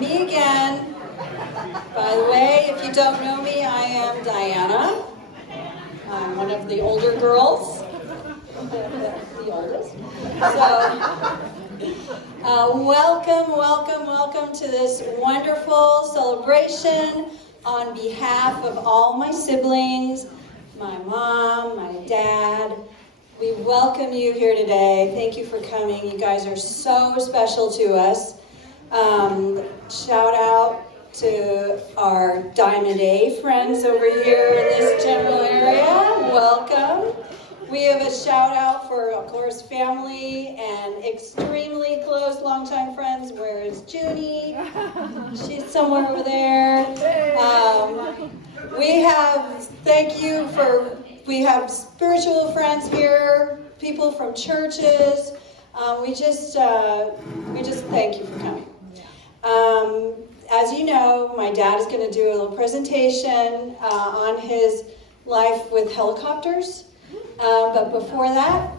Me again. By the way, if you don't know me, I am Diana. I'm one of the older girls. The oldest. So, welcome to this wonderful celebration on behalf of all my siblings, my mom, my dad. We welcome you here today. Thank you for coming. You guys are so special to us. Shout out to our Diamond A friends over here in this general area. Welcome. We have a shout out for, of course, family and extremely close longtime friends. Where is Junie? She's somewhere over there. We have spiritual friends here, people from churches. We just thank you for coming. As you know, my dad is going to do a little presentation on his life with helicopters. But before that,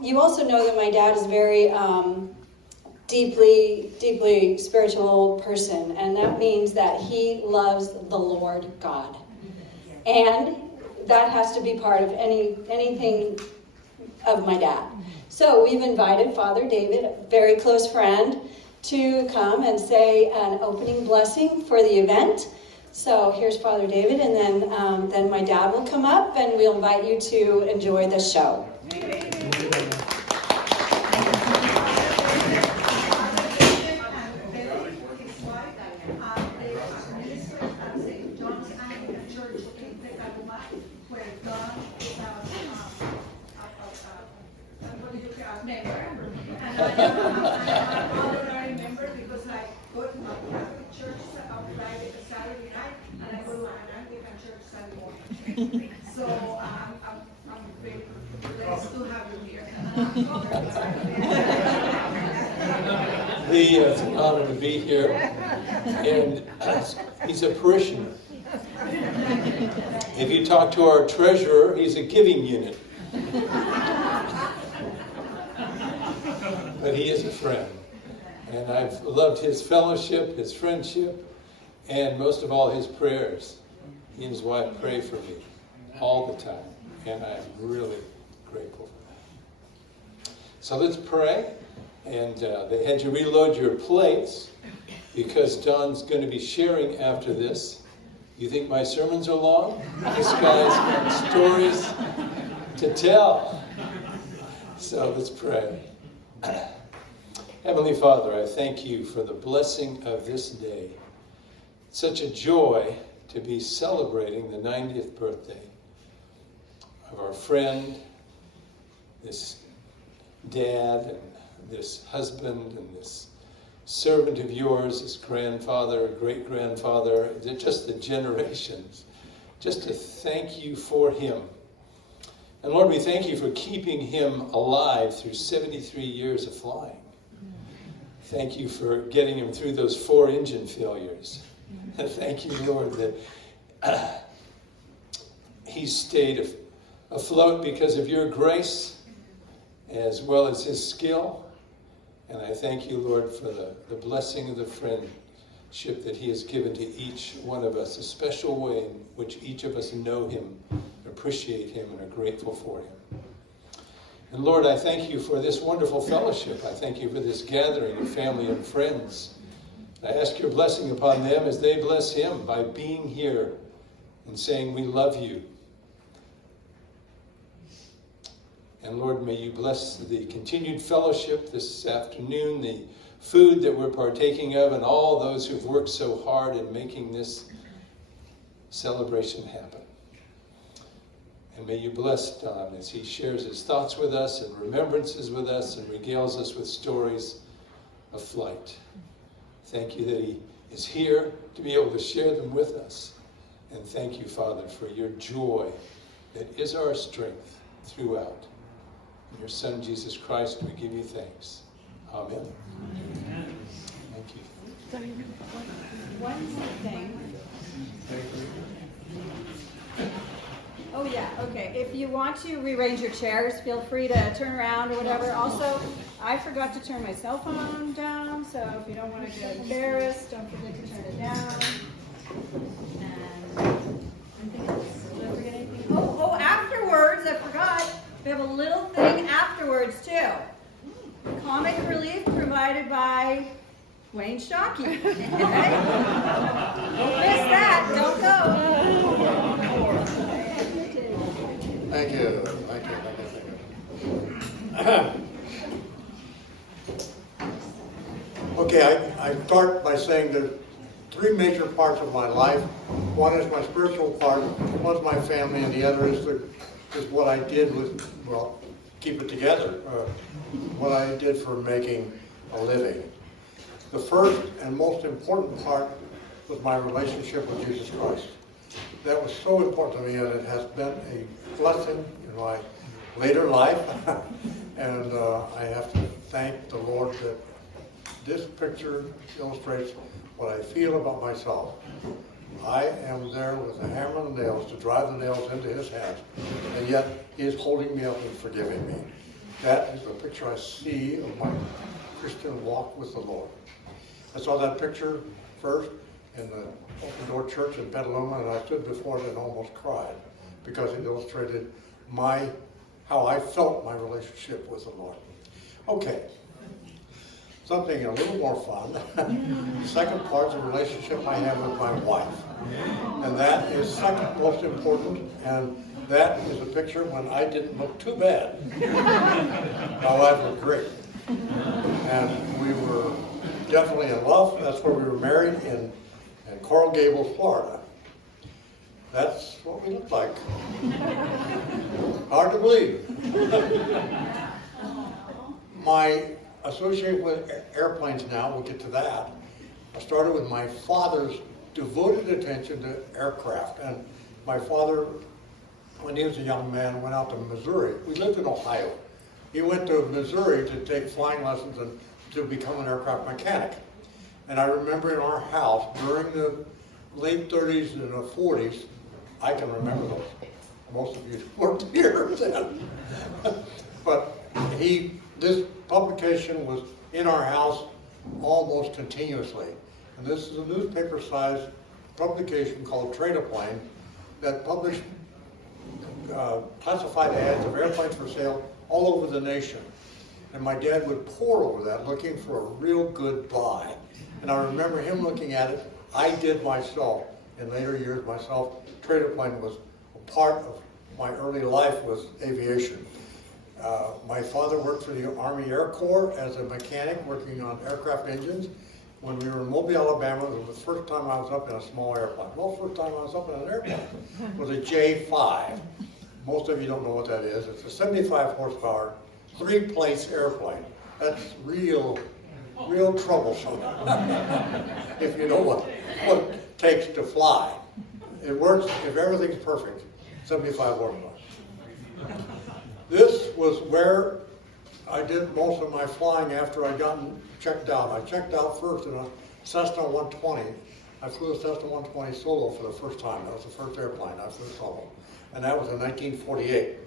you also know that my dad is very deeply spiritual person, and that means that he loves the Lord God. And that has to be part of anything of my dad. So we've invited Father David, a very close friend, to come and say an opening blessing for the event. So here's Father David, and then my dad will come up, and we'll invite you to enjoy the show. So I'm very blessed to have you here. It's an honor to be here, and he's a parishioner. If you talk to our treasurer, he's a giving unit. But he is a friend, and I've loved his fellowship, his friendship, and most of all his prayers. His wife pray for me all the time, and I'm really grateful for that. So let's pray, and they had you reload your plates because Don's going to be sharing after this. You think my sermons are long? This guy's got stories to tell. So let's pray. Heavenly Father, I thank you for the blessing of this day. Such a joy to be celebrating the 90th birthday of our friend, this dad, and this husband, and this servant of yours, this grandfather, great-grandfather, just the generations. Just to thank you for him. And Lord, we thank you for keeping him alive through 73 years of flying. Thank you for getting him through those 4 engine failures. And thank you, Lord, that he stayed afloat because of your grace as well as his skill. And I thank you, Lord, for the blessing of the friendship that he has given to each one of us, a special way in which each of us know him, appreciate him, and are grateful for him. And Lord, I thank you for this wonderful fellowship. I thank you for this gathering of family and friends. I ask your blessing upon them as they bless him by being here and saying, we love you. And Lord, may you bless the continued fellowship this afternoon, the food that we're partaking of, and all those who've worked so hard in making this celebration happen. And may you bless Don as he shares his thoughts with us and remembrances with us and regales us with stories of flight. Thank you that he is here to be able to share them with us. And thank you, Father, for your joy that is our strength throughout. In your Son, Jesus Christ, we give you thanks. Amen. Amen. Thank you. One more thing. Oh, yeah, okay. If you want to rearrange your chairs, feel free to turn around or whatever. Also, I forgot to turn my cell phone down, so if you don't want to get embarrassed, don't forget to turn it down. And did I forget anything? Oh, afterwards, I forgot. We have a little thing afterwards, too. Comic relief provided by Wayne Shockey. Okay? Don't miss that. Don't go. Thank you. Okay, I start by saying there's three major parts of my life. One is my spiritual part, one's my family, and the other is what I did with, well, keep it together, what I did for making a living. The first and most important part was my relationship with Jesus Christ. That was so important to me, and it has been a blessing in my later life. And I have to thank the Lord that this picture illustrates what I feel about myself. I am there with a hammer and nails to drive the nails into his hands, and yet he is holding me up and forgiving me. That is the picture I see of my Christian walk with the Lord. I saw that picture first in the Open Door Church in Petaluma, and I stood before it and almost cried because it illustrated how I felt my relationship with the Lord. Okay, something a little more fun. The second part's a relationship I have with my wife, and that is second most important, and that is a picture when I didn't look too bad. My wife looked great, and we were definitely in love. That's where we were married in Coral Gables, Florida. That's what we looked like. Hard to believe. My association with airplanes now, we'll get to that. I started with my father's devoted attention to aircraft. And my father, when he was a young man, went out to Missouri. We lived in Ohio. He went to Missouri to take flying lessons and to become an aircraft mechanic. And I remember in our house during the late 30s and the 40s, I can remember those. Most of you weren't here then. But this publication was in our house almost continuously. And this is a newspaper-sized publication called Trade-A-Plane that published classified ads of airplanes for sale all over the nation. And my dad would pore over that looking for a real good buy. And I remember him looking at it. I did myself, in later years myself. Trade-A-Plane was a part of my early life was aviation. My father worked for the Army Air Corps as a mechanic working on aircraft engines. When we were in Mobile, Alabama, it was the first time I was up in a small airplane. Well, the first time I was up in an airplane was a J5. Most of you don't know what that is. It's a 75 horsepower, 3-place airplane. That's real troublesome if you know what it takes to fly. It works if everything's perfect, 75 horsepower. This was where I did most of my flying after I got checked out. I checked out first in a Cessna 120. I flew a Cessna 120 solo for the first time. That was the first airplane I flew solo. And that was in 1948.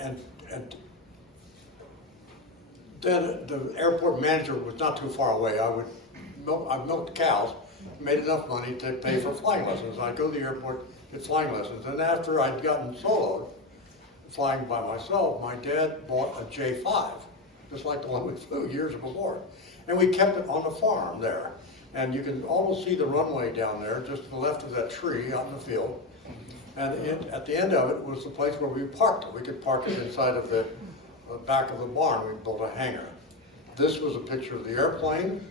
And then the airport manager was not too far away. I milked cows, made enough money to pay for flying lessons. I'd go to the airport, get flying lessons. And after I'd gotten soloed, flying by myself, my dad bought a J5, just like the one we flew years before. And we kept it on the farm there. And you can almost see the runway down there, just to the left of that tree out in the field. And at the end of it was the place where we parked it. We could park it inside of the back of the barn. We built a hangar. This was a picture of the airplane.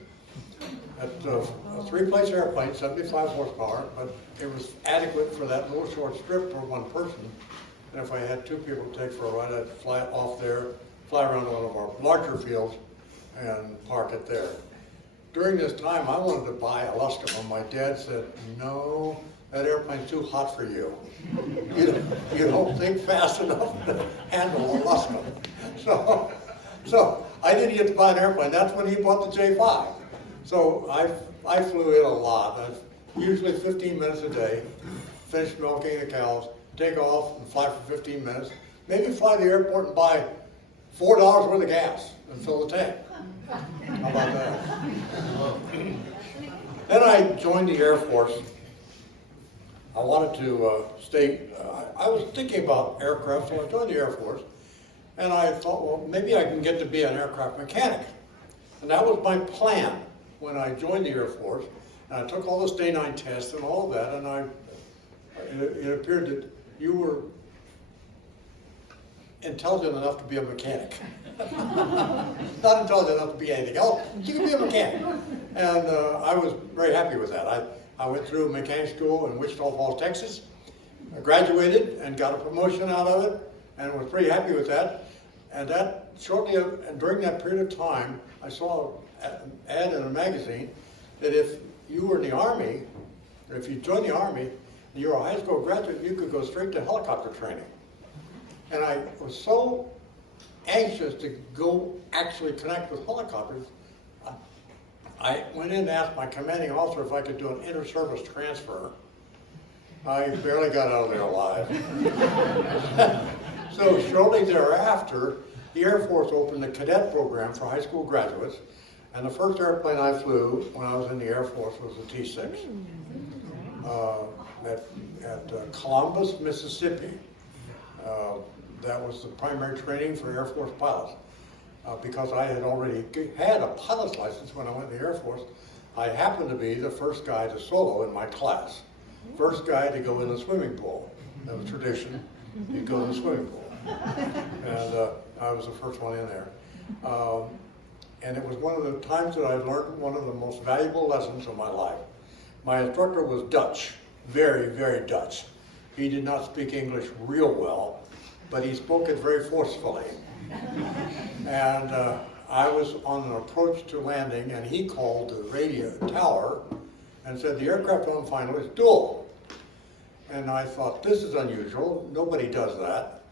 A 3-place airplane, 75 horsepower, but it was adequate for that little short strip for one person. And if I had 2 people to take for a ride, I'd fly it off there, fly around one of our larger fields, and park it there. During this time, I wanted to buy a Luscombe, and my dad said, "No, that airplane's too hot for you. You don't think fast enough to handle a Luscombe." So I didn't get to buy an airplane. That's when he bought the J5. So I flew in a lot. Usually 15 minutes a day, finish milking the cows, take off and fly for 15 minutes, maybe fly to the airport and buy $4 worth of gas and fill the tank. How about that? Then I joined the Air Force. I wanted to stay, I was thinking about aircraft, so I joined the Air Force. And I thought, well, maybe I can get to be an aircraft mechanic. And that was my plan when I joined the Air Force. And I took all the Stay 9 tests and all of that, and it appeared that you were intelligent enough to be a mechanic. Not intelligent enough to be anything else, you could be a mechanic. And I was very happy with that. I went through mechanic school in Wichita Falls, Texas. I graduated and got a promotion out of it, and was pretty happy with that. And that shortly, and during that period of time, I saw an ad in a magazine that if you were in the Army, or if you joined the Army, and you were a high school graduate, you could go straight to helicopter training. And I was so anxious to go actually connect with helicopters, I went in and asked my commanding officer if I could do an inter-service transfer. I barely got out of there alive. So shortly thereafter, the Air Force opened the cadet program for high school graduates, and the first airplane I flew when I was in the Air Force was the T-6 at Columbus, Mississippi. That was the primary training for Air Force pilots. Because I had already had a pilot's license when I went in the Air Force, I happened to be the first guy to solo in my class. First guy to go in the swimming pool. That was tradition. You'd go in the swimming pool. And I was the first one in there. And it was one of the times that I learned one of the most valuable lessons of my life. My instructor was Dutch, very, very Dutch. He did not speak English real well, but he spoke it very forcefully. And I was on an approach to landing, and he called the radio tower and said, the aircraft on final is dual. And I thought, this is unusual, nobody does that.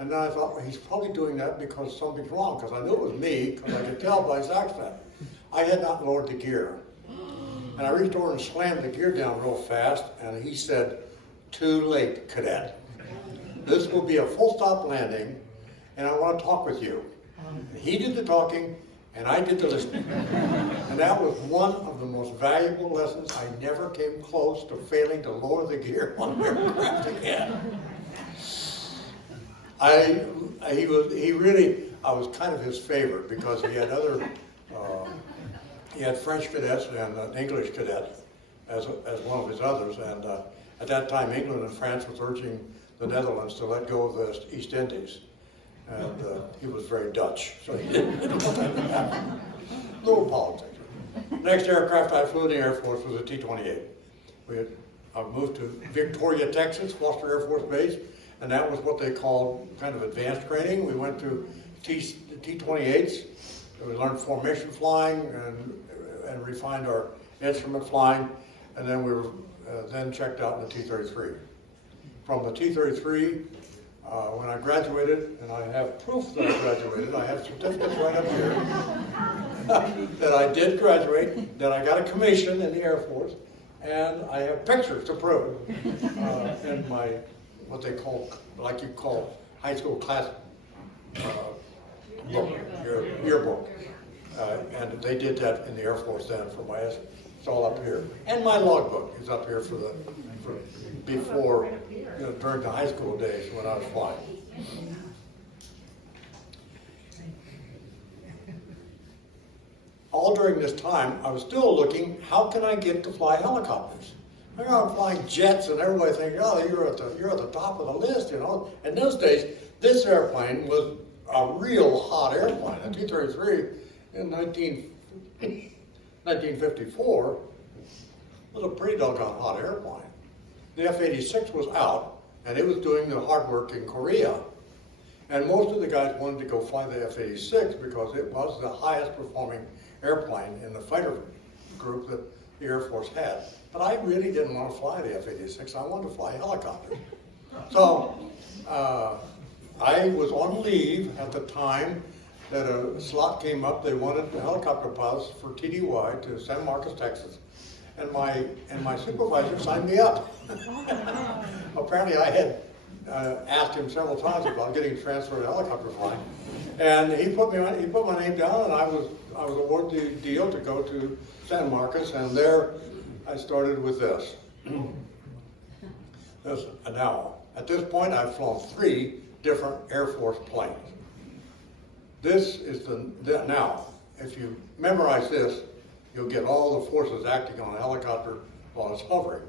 And then I thought, well, he's probably doing that because something's wrong, because I knew it was me, because I could tell by his accent. I had not lowered the gear. And I reached over and slammed the gear down real fast, and he said, too late, cadet. This will be a full stop landing, and I want to talk with you. He did the talking, and I did the listening. And that was one of the most valuable lessons. I never came close to failing to lower the gear on an aircraft again. I was kind of his favorite because he had other, he had French cadets and an English cadet as one of his others. And at that time, England and France was urging the Netherlands to let go of the East Indies. And he was very Dutch, so he didn't want that to happen. Little politics. Next aircraft I flew in the Air Force was a T-28. I moved to Victoria, Texas, Foster Air Force Base, and that was what they called kind of advanced training. We went to T-28s, we learned formation flying and refined our instrument flying, and then we were then checked out in the T-33. From the T-33, when I graduated, and I have proof that I graduated, I have certificates right up here, that I did graduate, that I got a commission in the Air Force, and I have pictures to prove in my, what they call, like you call high school class book, your yearbook. And they did that in the Air Force then for my, it's all up here. And my logbook is up here for before, during the high school days when I was flying. All during this time, I was still looking, how can I get to fly helicopters? I mean, I'm flying jets, and everybody thinks, oh, you're at the top of the list, you know. In those days, this airplane was a real hot airplane. A T-33 in 1954 was a pretty doggone hot airplane. The F-86 was out, and it was doing the hard work in Korea. And most of the guys wanted to go fly the F-86 because it was the highest performing airplane in the fighter group that the Air Force had. But I really didn't want to fly the F-86. I wanted to fly helicopters. So I was on leave at the time that a slot came up. They wanted helicopter pilots for TDY to San Marcos, Texas, and my supervisor signed me up. Apparently, I had asked him several times about getting transferred to helicopter flying, and he put my name down, and I was awarded the deal to go to San Marcos, and there I started with this. Now, at this point, I've flown 3 different Air Force planes. This is now, if you memorize this, you'll get all the forces acting on a helicopter while it's hovering.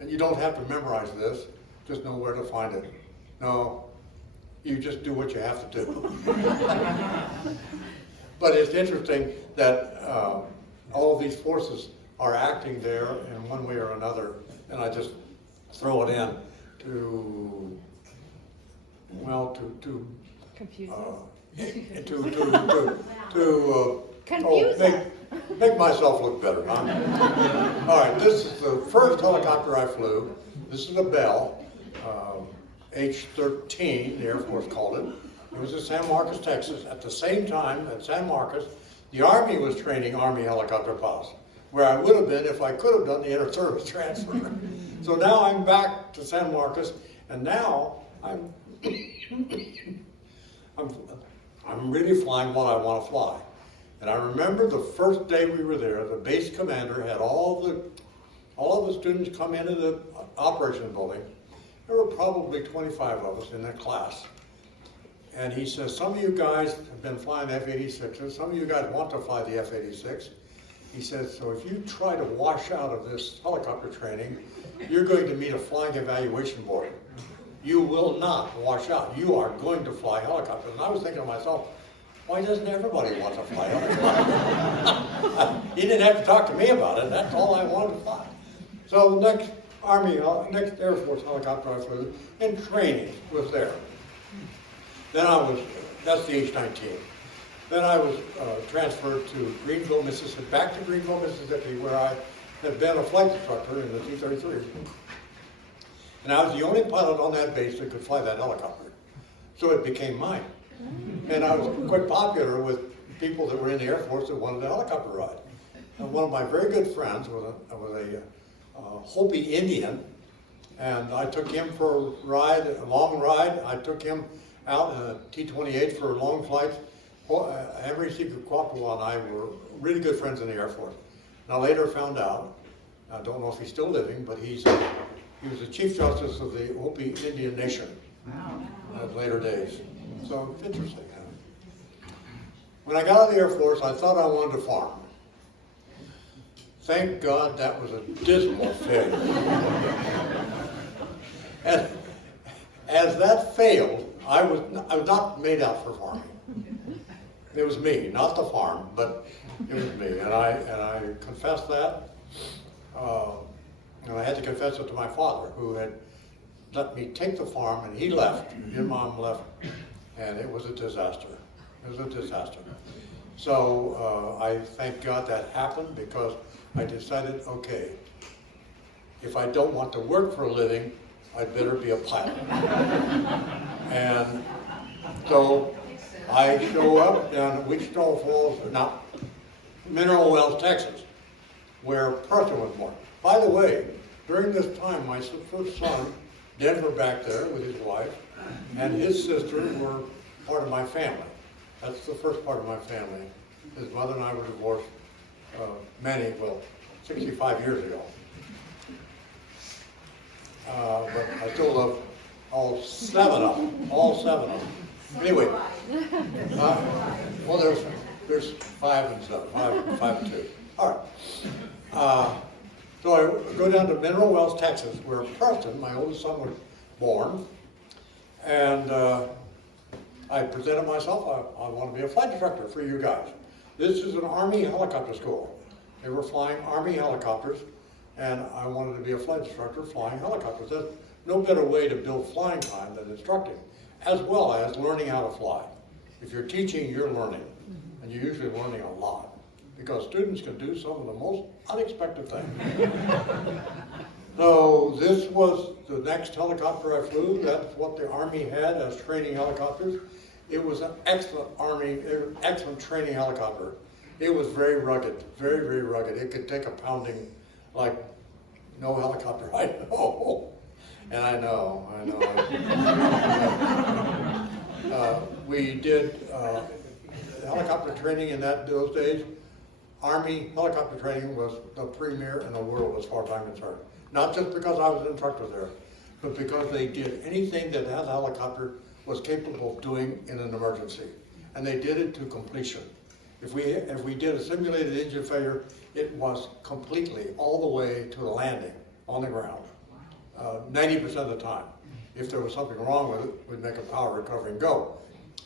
And you don't have to memorize this, just know where to find it. No, you just do what you have to do. But it's interesting that all of these forces are acting there in one way or another, and I just throw it in to Confuse make myself look better. Huh? All right, this is the first helicopter I flew. This is a Bell, H-13, the Air Force called it. It was in San Marcos, Texas. At the same time, at San Marcos, the Army was training Army helicopter pilots, where I would have been if I could have done the inter-service transfer. So now I'm back to San Marcos, and now I'm really flying what I want to fly. And I remember the first day we were there, the base commander had all of the students come into the operation building. There were probably 25 of us in that class. And he says, some of you guys have been flying F-86s, some of you guys want to fly the F-86. He says, so if you try to wash out of this helicopter training, you're going to meet a flying evaluation board. You will not wash out. You are going to fly helicopters. And I was thinking to myself, why doesn't everybody want to fly helicopters? He didn't have to talk to me about it. That's all I wanted to fly. So next Air Force helicopter I flew in training was there. Then that's the H-19. Then I was transferred to Greenville, Mississippi, back to Greenville, Mississippi, where I had been a flight instructor in the T-33. And I was the only pilot on that base that could fly that helicopter. So it became mine. And I was quite popular with people that were in the Air Force that wanted a helicopter ride. And one of my very good friends was a Hopi Indian, and I took him for a long ride. I took him out in a T-28 for long flights. Henry Secret Kwapwa and I were really good friends in the Air Force. And I later found out, I don't know if he's still living, but he was the Chief Justice of the Hopi Indian Nation in later days. So it's interesting. When I got out of the Air Force, I thought I wanted to farm. Thank God that was a dismal failure. And as that failed, I was not made out for farming. It was me, not the farm, but it was me. And I confessed that. And I had to confess it to my father, who had let me take the farm, and he left. Your mom left, and it was a disaster. It was a disaster. So I thank God that happened, because I decided, okay, if I don't want to work for a living, I'd better be a pilot. And so I show up down at Wichita Falls, Mineral Wells, Texas, where Preston was born. By the way, during this time, my first son, Denver back there with his wife, and his sister were part of my family. That's the first part of my family. His mother and I were divorced 65 years ago. But I still love all seven of them. Anyway, well, there's 5 and 7, 5 and 2. All right. So I go down to Mineral Wells, Texas, where Preston, my oldest son, was born. And I presented myself. I want to be a flight instructor for you guys. This is an Army helicopter school. They were flying Army helicopters, and I wanted to be a flight instructor flying helicopters. There's no better way to build flying time than instructing, as well as learning how to fly. If you're teaching, you're learning, and you're usually learning a lot, because students can do some of the most unexpected things. So this was the next helicopter I flew. That's what the Army had as training helicopters. It was an excellent Army, excellent training helicopter. It was very rugged, very, very rugged. It could take a pounding like no helicopter I know. And I know. We did helicopter training in those days. Army helicopter training was the premier in the world as far as I'm concerned. Not just because I was an instructor there, but because they did anything that that helicopter was capable of doing in an emergency. And they did it to completion. If we did a simulated engine failure, it was completely all the way to the landing on the ground, 90% of the time. If there was something wrong with it, we'd make a power recovery and go.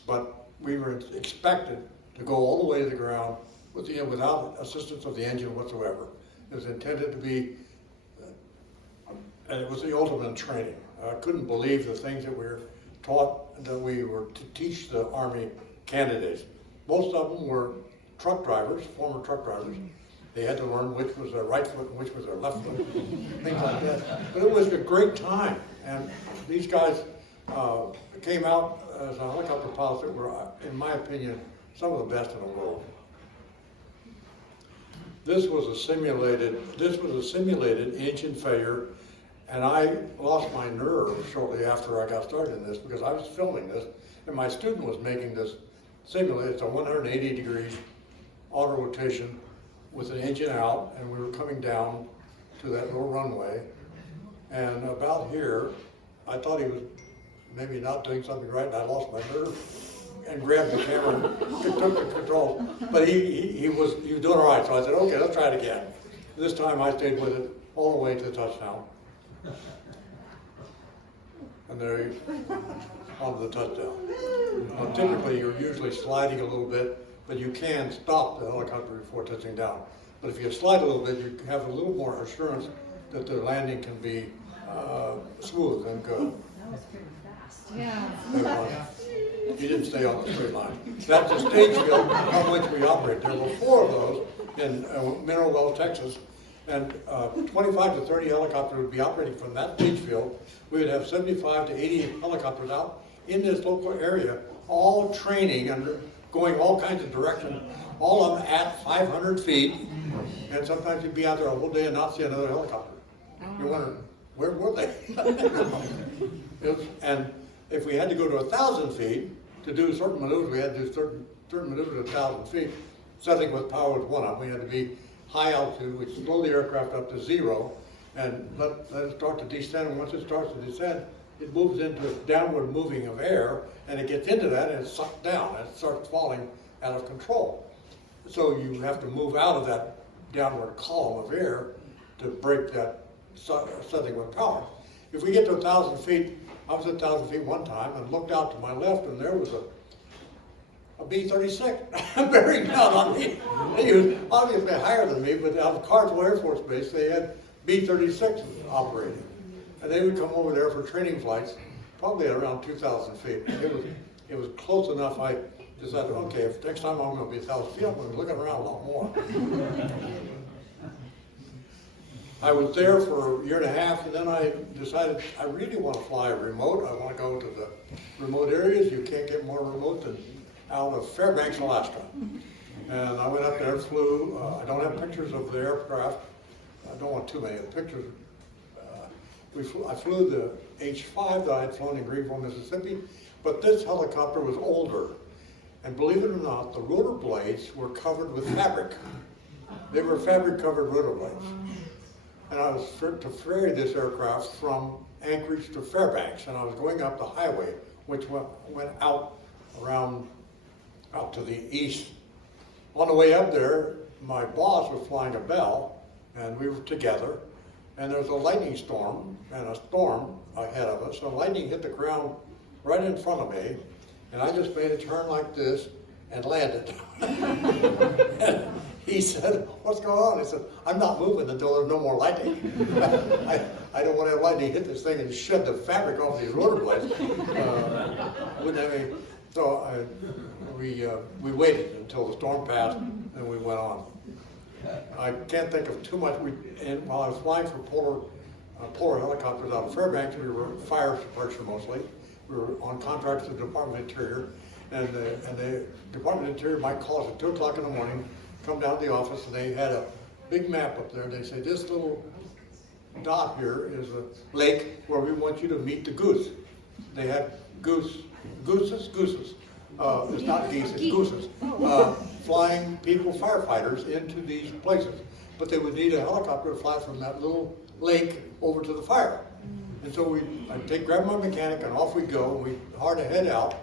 But we were expected to go all the way to the ground without assistance of the engine whatsoever. It was intended to be, and it was the ultimate training. I couldn't believe the things that we were taught, that we were to teach the Army candidates. Most of them were truck drivers, former truck drivers. They had to learn which was their right foot and which was their left foot, things like that. But it was a great time, and these guys came out as a helicopter pilots that were, in my opinion, some of the best in the world. This was a simulated engine failure, and I lost my nerve shortly after I got started in this because I was filming this, and my student was making this simulated. It's a 180 degrees auto rotation with an engine out, and we were coming down to that little runway, and about here, I thought he was maybe not doing something right, and I lost my nerve and grabbed the camera and took the control. But he was doing all right, so I said, okay, let's try it again. This time I stayed with it all the way to the touchdown. And there he onto the touchdown. Now, typically, you're usually sliding a little bit, but you can stop the helicopter before touching down. But if you slide a little bit, you have a little more assurance that the landing can be smooth and good. That was pretty fast. Yeah. You didn't stay on the straight line. That's the stage field on which we operate. There were 4 of those in Mineral Wells, Texas, and 25 to 30 helicopters would be operating from that stage field. We would have 75 to 80 helicopters out in this local area, all training and going all kinds of directions, all of them at 500 feet, and sometimes you'd be out there a whole day and not see another helicopter. You're wondering, where were they? And if we had to go to 1,000 feet to do certain maneuvers, we had to do certain maneuvers at 1,000 feet. Settling with power was one of them. We had to be high altitude. We'd slow the aircraft up to 0 and let it start to descend. And once it starts to descend, it moves into a downward moving of air, and it gets into that and it's sucked down and it starts falling out of control. So you have to move out of that downward column of air to break that settling with power. If we get to 1,000 feet, I was at 1,000 feet one time and looked out to my left, and there was a B-36 bearing down on me. He was obviously higher than me, but out of Carswell Air Force Base, they had B-36 operating. And they would come over there for training flights, probably at around 2,000 feet. It was close enough. I decided, okay, if next time I'm going to be 1,000 feet, I'm going to be looking around a lot more. I was there for a year and a half, and then I decided I really want to fly remote. I want to go to the remote areas. You can't get more remote than out of Fairbanks, Alaska. And I went up there, flew. I don't have pictures of the aircraft. I don't want too many of the pictures. I flew the H-5 that I had flown in Greenville, Mississippi, but this helicopter was older. And believe it or not, the rotor blades were covered with fabric. They were fabric-covered rotor blades. And I was to ferry this aircraft from Anchorage to Fairbanks, and I was going up the highway, which went out to the east. On the way up there, my boss was flying a Bell, and we were together, and there was a lightning storm, and a storm ahead of us. So lightning hit the ground right in front of me, and I just made a turn like this and landed. And he said, "What's going on?" I said, "I'm not moving until there's no more lightning. I don't want to have lightning hit this thing and shed the fabric off these rotor blades." Wouldn't have any. So we waited until the storm passed, and we went on. I can't think of too much. And while I was flying for Polar helicopters out of Fairbanks, we were fire suppression mostly. We were on contract with the Department of Interior, And the Department of Interior might call us at 2 o'clock in the morning, come down to the office, and they had a big map up there. They say, this little dot here is a lake where we want you to meet the goose. They had gooses. It's not geese, it's gooses. Flying people, firefighters, into these places. But they would need a helicopter to fly from that little lake over to the fire. And so I'd grab my mechanic and off we'd go. We hard to head out.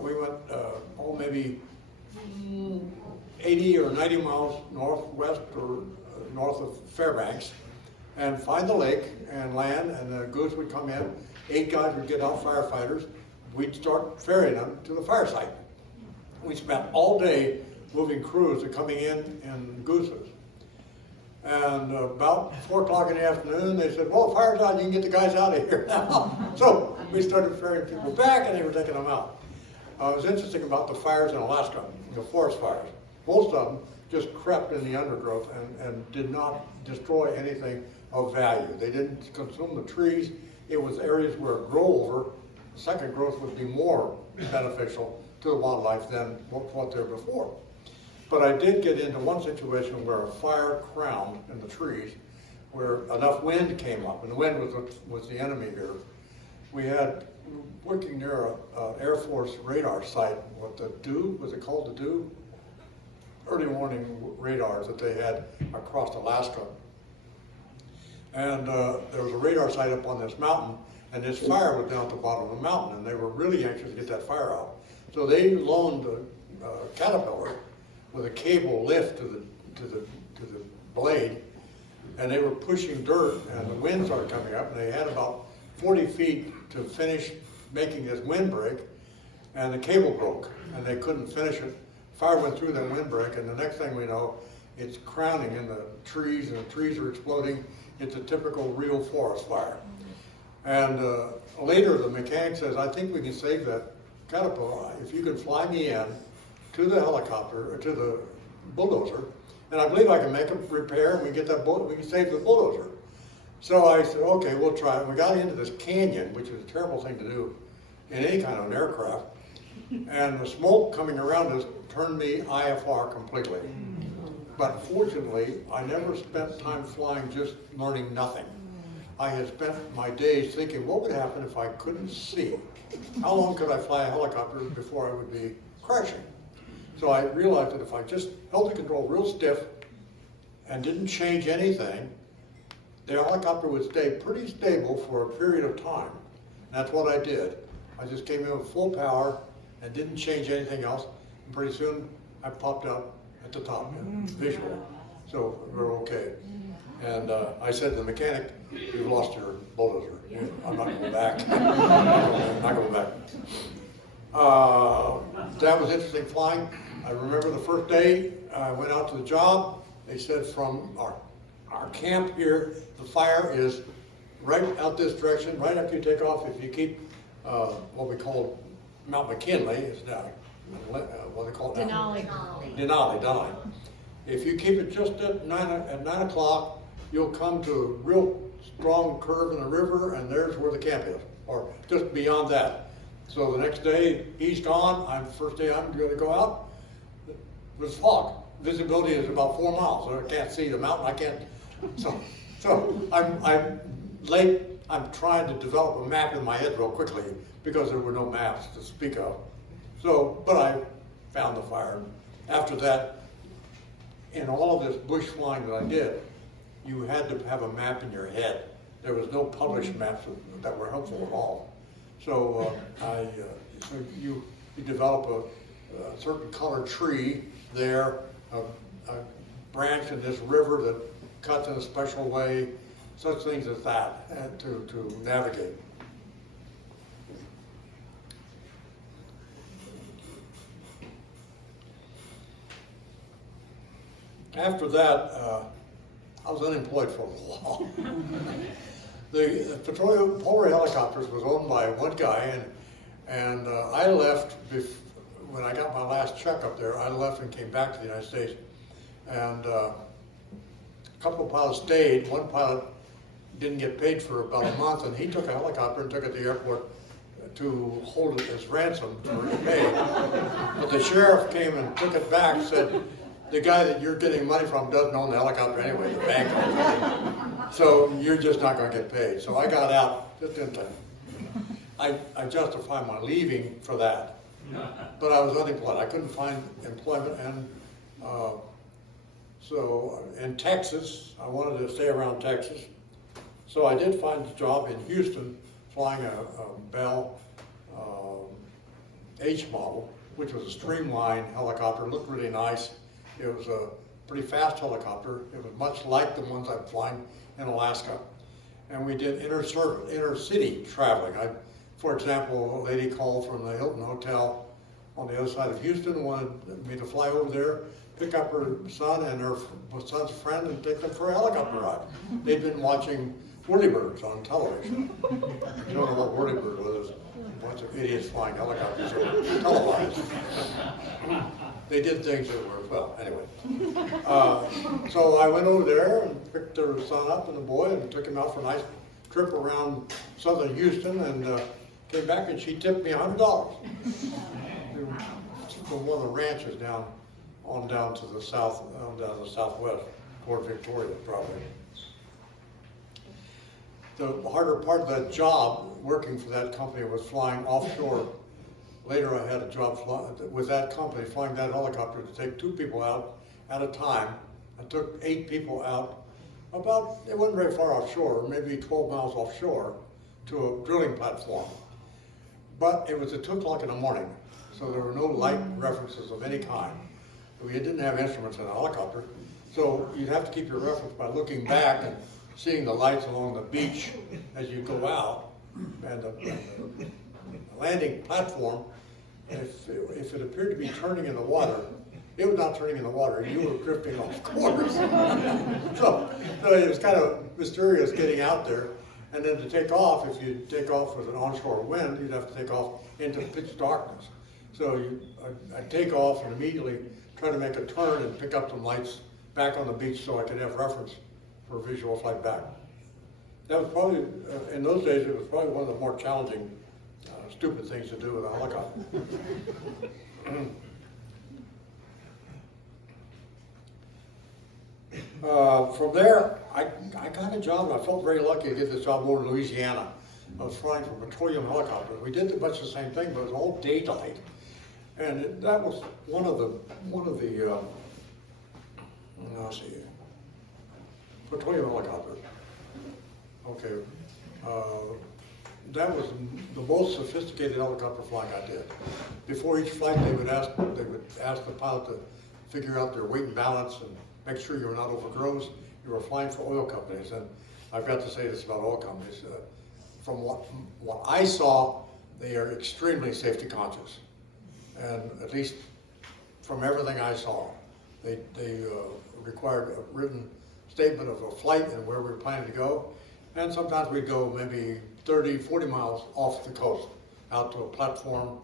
We went, maybe 80 or 90 miles northwest or north of Fairbanks, and find the lake and land, and the goose would come in. 8 guys would get out, firefighters. We'd start ferrying them to the fire site. We spent all day moving crews and coming in gooses. And about 4 o'clock in the afternoon, they said, well, the fire's out, you can get the guys out of here now. So we started ferrying people back, and they were taking them out. It was interesting about the fires in Alaska, the forest fires. Most of them just crept in the undergrowth and did not destroy anything of value. They didn't consume the trees. It was areas where grow-over, second growth, would be more beneficial to the wildlife than what there before. But I did get into one situation where a fire crowned in the trees, where enough wind came up, and the wind was the enemy here. We had, working near an Air Force radar site, what the DEW, was it called the DEW? Early warning radars that they had across Alaska. And there was a radar site up on this mountain, and this fire was down at the bottom of the mountain, and they were really anxious to get that fire out. So they loaned a Caterpillar with a cable lift to the blade, and they were pushing dirt, and the wind started coming up, and they had about 40 feet to finish making this windbreak, and the cable broke, and they couldn't finish it. Fire went through that windbreak, and the next thing we know, it's crowning in the trees, and the trees are exploding. It's a typical real forest fire. And later, the mechanic says, I think we can save that Caterpillar if you can fly me in to the helicopter, or to the bulldozer, and I believe I can make a repair, and we get that we can save the bulldozer. So I said, okay, we'll try it. We got into this canyon, which is a terrible thing to do in any kind of an aircraft, and the smoke coming around us turned me IFR completely. But fortunately, I never spent time flying just learning nothing. I had spent my days thinking, what would happen if I couldn't see? How long could I fly a helicopter before I would be crashing? So I realized that if I just held the control real stiff and didn't change anything, the helicopter would stay pretty stable for a period of time. And that's what I did. I just came in with full power and didn't change anything else. And pretty soon I popped up at the top, visual. So we're okay. And I said to the mechanic, you've lost your bulldozer. I'm not going back. I'm not going back. That was interesting flying. I remember the first day I went out to the job. They said from our camp here, the fire is right out this direction, right after you take off. If you keep what we call Mount McKinley, it's down, what they call it now? Denali. If you keep it just at 9 o'clock, you'll come to a real strong curve in the river, and there's where the camp is, or just beyond that. So the next day, he's gone. First day I'm going to go out, with fog. Visibility is about 4 miles, so I can't see the mountain. I can't. So I'm late. I'm trying to develop a map in my head real quickly because there were no maps to speak of. So, but I found the fire. After that, in all of this bush flying that I did, you had to have a map in your head. There was no published maps that were helpful at all. So so you develop a certain color tree there, a branch in this river that cuts in a special way, such things as that, and to navigate. After that, I was unemployed for a while. The Polar Helicopters was owned by one guy, and I left when I got my last check up there. I left and came back to the United States, and a couple of pilots stayed. One pilot didn't get paid for about a month, and he took a helicopter and took it to the airport to hold it as ransom for pay. But the sheriff came and took it back, said, the guy that you're getting money from doesn't own the helicopter anyway, the bank owns it. So you're just not gonna get paid. So I got out just in time. I justify my leaving for that. But I was unemployed. I couldn't find employment, and so in Texas, I wanted to stay around Texas. So I did find a job in Houston flying a Bell H model, which was a streamlined helicopter. It looked really nice. It was a pretty fast helicopter. It was much like the ones I'm flying in Alaska. And we did inter-city traveling. For example, a lady called from the Hilton Hotel on the other side of Houston, wanted me to fly over there, pick up her son and her son's friend and take them for a helicopter ride. They'd been watching whirlybirds on television. You don't know what whirlybird was, a bunch of idiots flying helicopters that were televised. They did things that were, well, anyway. So I went over there and picked her son up and the boy and took him out for a nice trip around southern Houston, and came back and she tipped me $100. From one of the ranches down to the south, down to the southwest, toward Victoria, probably. The harder part of that job, working for that company, was flying offshore. Later I had a job with that company, flying that helicopter to take 2 people out at a time. I took 8 people out, it wasn't very far offshore, maybe 12 miles offshore, to a drilling platform. But it was at 2 o'clock in the morning, so there were no light references of any kind. We didn't have instruments in a helicopter, so you'd have to keep your reference by looking back and seeing the lights along the beach as you go out. And the landing platform, if it appeared to be turning in the water, it was not turning in the water, you were drifting off course. So it was kind of mysterious getting out there. And then to take off, if you take off with an onshore wind, you'd have to take off into pitch darkness. So I'd take off and immediately try to make a turn and pick up some lights back on the beach so I could have reference for a visual flight back. That was probably, in those days, it was probably one of the more challenging, stupid things to do with a helicopter. From there, I got a job, and I felt very lucky to get this job over in Louisiana. I was flying for petroleum helicopters. We did much the same thing, but it was all daylight. And that was one of the let's see, petroleum helicopters. Okay, that was the most sophisticated helicopter flying I did. Before each flight, they would ask the pilot to figure out their weight and balance and make sure you were not over gross. You were flying for oil companies, and I've got to say this about oil companies. From what I saw, they are extremely safety conscious, and at least from everything I saw, they required a written statement of a flight and where we were planning to go, and sometimes we'd go maybe 30, 40 miles off the coast, out to a platform.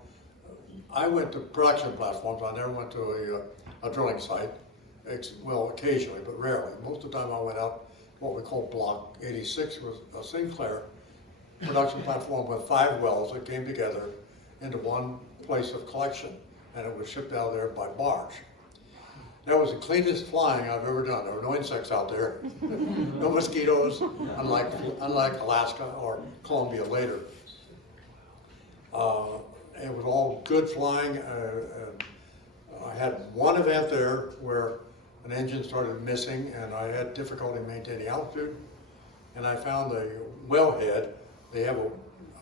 I went to production platforms. I never went to a drilling site. Well, occasionally, but rarely. Most of the time I went out what we call Block 86, was a Sinclair production platform with 5 wells that came together into one place of collection, and it was shipped out of there by barge. That was the cleanest flying I've ever done. There were no insects out there, no mosquitoes, unlike Alaska or Colombia later. It was all good flying. I had one event there where an engine started missing, and I had difficulty maintaining altitude. And I found a wellhead. They have a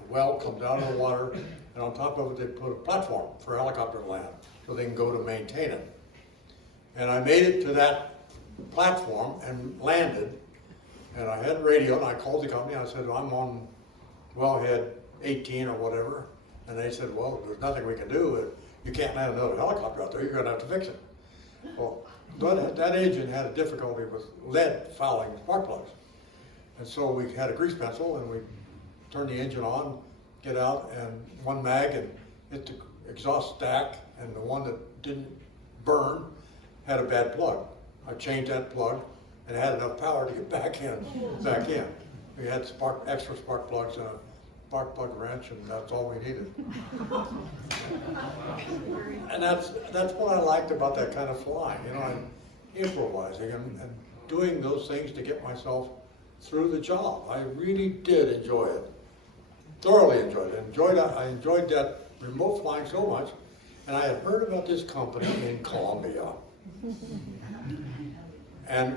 well comes out of the water, and on top of it they put a platform for a helicopter to land, so they can go to maintain it. And I made it to that platform and landed, and I had radio, and I called the company. I said, I'm on wellhead 18 or whatever, and they said, well, there's nothing we can do. You can't land another helicopter out there. You're going to have to fix it. Well, that engine had a difficulty with lead fouling spark plugs. And so we had a grease pencil, and we turned the engine on, get out, and one mag, and hit the exhaust stack, and the one that didn't burn had a bad plug. I changed that plug, and it had enough power to get back in. We had extra spark plugs and spark plug wrench, and that's all we needed. And that's what I liked about that kind of flying, you know, and improvising and doing those things to get myself through the job. I really did enjoy it. Thoroughly enjoyed it. I enjoyed that remote flying so much, and I had heard about this company in Colombia. And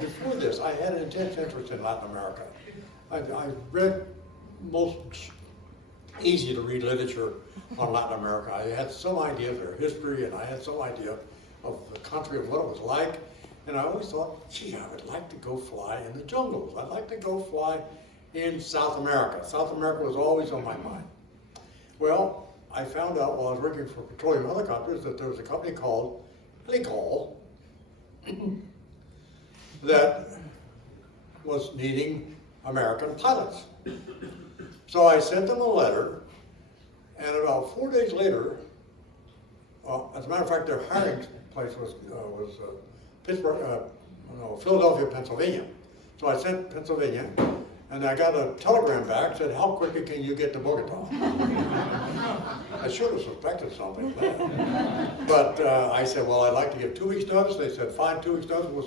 before this, I had an intense interest in Latin America. I read most easy to read literature on Latin America. I had some idea of their history, and I had some idea of the country, of what it was like. And I always thought, gee, I would like to go fly in the jungles. I'd like to go fly in South America. South America was always on my mind. Well, I found out while I was working for Petroleum Helicopters that there was a company called Helicol that was needing American pilots. So I sent them a letter, and about 4 days later, as a matter of fact, their hiring place was Philadelphia, Pennsylvania. So I sent Pennsylvania, and I got a telegram back, said, how quickly can you get to Bogota? I should have suspected something then. But I said, well, I'd like to give 2 weeks notice. They said, fine, 2 weeks notice, we'll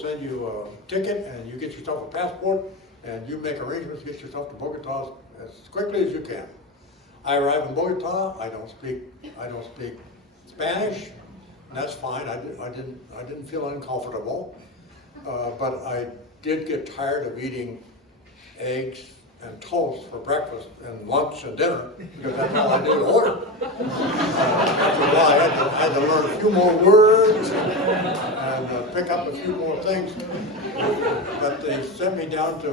send you a ticket, and you get yourself a passport, and you make arrangements to get yourself to Bogota as quickly as you can. I arrive in Bogota, I don't speak Spanish, and that's fine. I didn't feel uncomfortable, but I did get tired of eating eggs and toast for breakfast and lunch and dinner, because that's all I knew to order. Well, I had to learn a few more words and pick up a few more things. But they sent me down to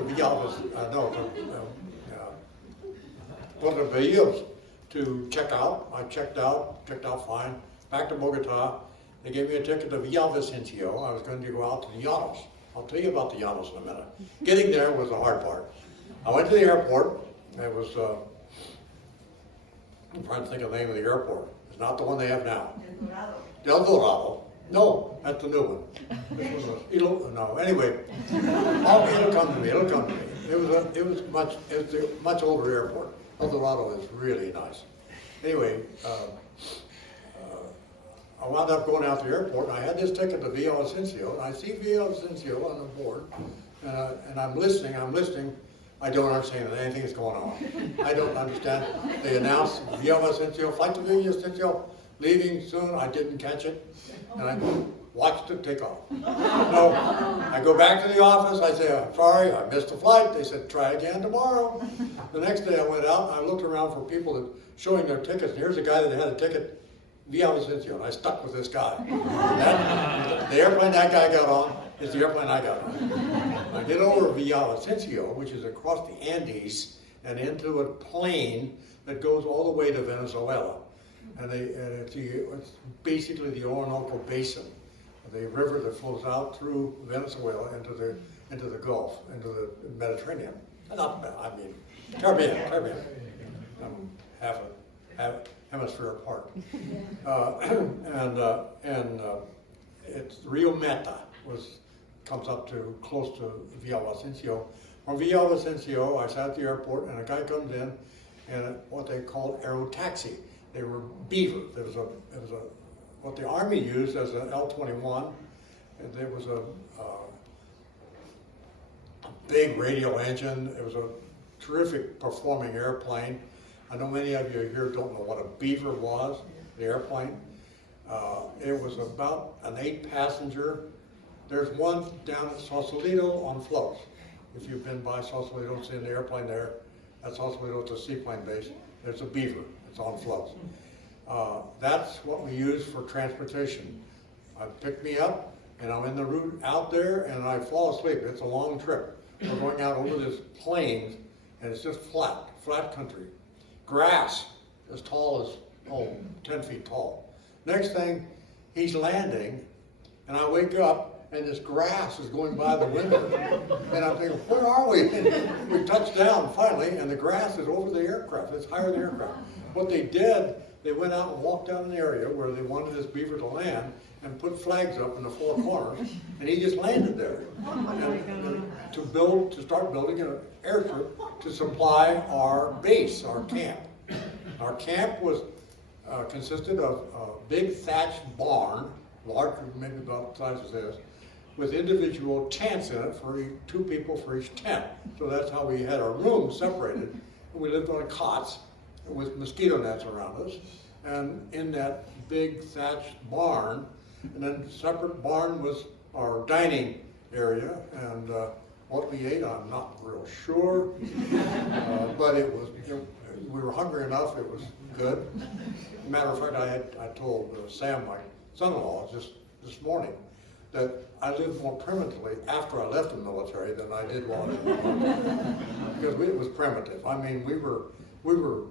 Puerto Villas to check out. I checked out fine. Back to Bogota. They gave me a ticket to Villavicencio. I was going to go out to the Llanos. I'll tell you about the Llanos in a minute. Getting there was the hard part. I went to the airport. It was, I'm trying to think of the name of the airport. It's not the one they have now. Del Dorado. No, that's the new one. This one was, anyway. It'll come to me, It was a much older airport. El Dorado is really nice. Anyway, I wound up going out to the airport, and I had this ticket to Villavicencio, and I see Villavicencio on the board, and I'm listening. I don't understand anything that's going on. I don't understand. They announced Villavicencio, flight to Villavicencio, leaving soon. I didn't catch it, and I watched it take off. So I go back to the office. I say, I'm sorry, I missed the flight. They said, try again tomorrow. The next day I went out, and I looked around for people that showing their tickets. And here's a guy that had a ticket, Villavicencio, and I stuck with this guy. The airplane that guy got on is the airplane I got on. I get over Villavicencio, which is across the Andes, and into a plain that goes all the way to Venezuela. And it's basically the Orinoco Basin, the river that flows out through Venezuela into the Gulf, into the Mediterranean. Caribbean. Half a hemisphere apart. It's Rio Meta comes up to close to Villavicencio. From Villavicencio, I sat at the airport, and a guy comes in what they called aero taxi. They were Beaver. There was what the Army used as an L-21. And there was a big radial engine. It was a terrific performing airplane. I know many of you here don't know what a Beaver was, the airplane. It was about an 8-passenger. There's one down at Sausalito on floats. If you've been by Sausalito, seen the airplane there, at Sausalito, it's a seaplane base. There's a Beaver, it's on floats. That's what we use for transportation. Pick me up, and I'm in the route out there, and I fall asleep. It's a long trip. We're going out over this plain, and it's just flat country. Grass as tall as, 10 feet tall. Next thing, he's landing, and I wake up, and this grass is going by the window. And I'm thinking, where are we? And we touch down finally, and the grass is over the aircraft. It's higher than the aircraft. What they did they went out and walked down an area where they wanted this beaver to land and put flags up in the four corners, and he just landed there. And to start building an airstrip to supply our base, our camp. Our camp was consisted of a big thatched barn, larger, maybe about the size of this, with individual tents in it for two people for each tent. So that's how we had our rooms separated. And we lived on cots with mosquito nets around us. And in that big thatched barn, and then separate barn was our dining area. And what we ate, I'm not real sure, but we were hungry enough. It was good. Matter of fact, I told Sam, my son-in-law, just this morning, that I lived more primitively after I left the military than I did while I was in the military. Because it was primitive. I mean, we were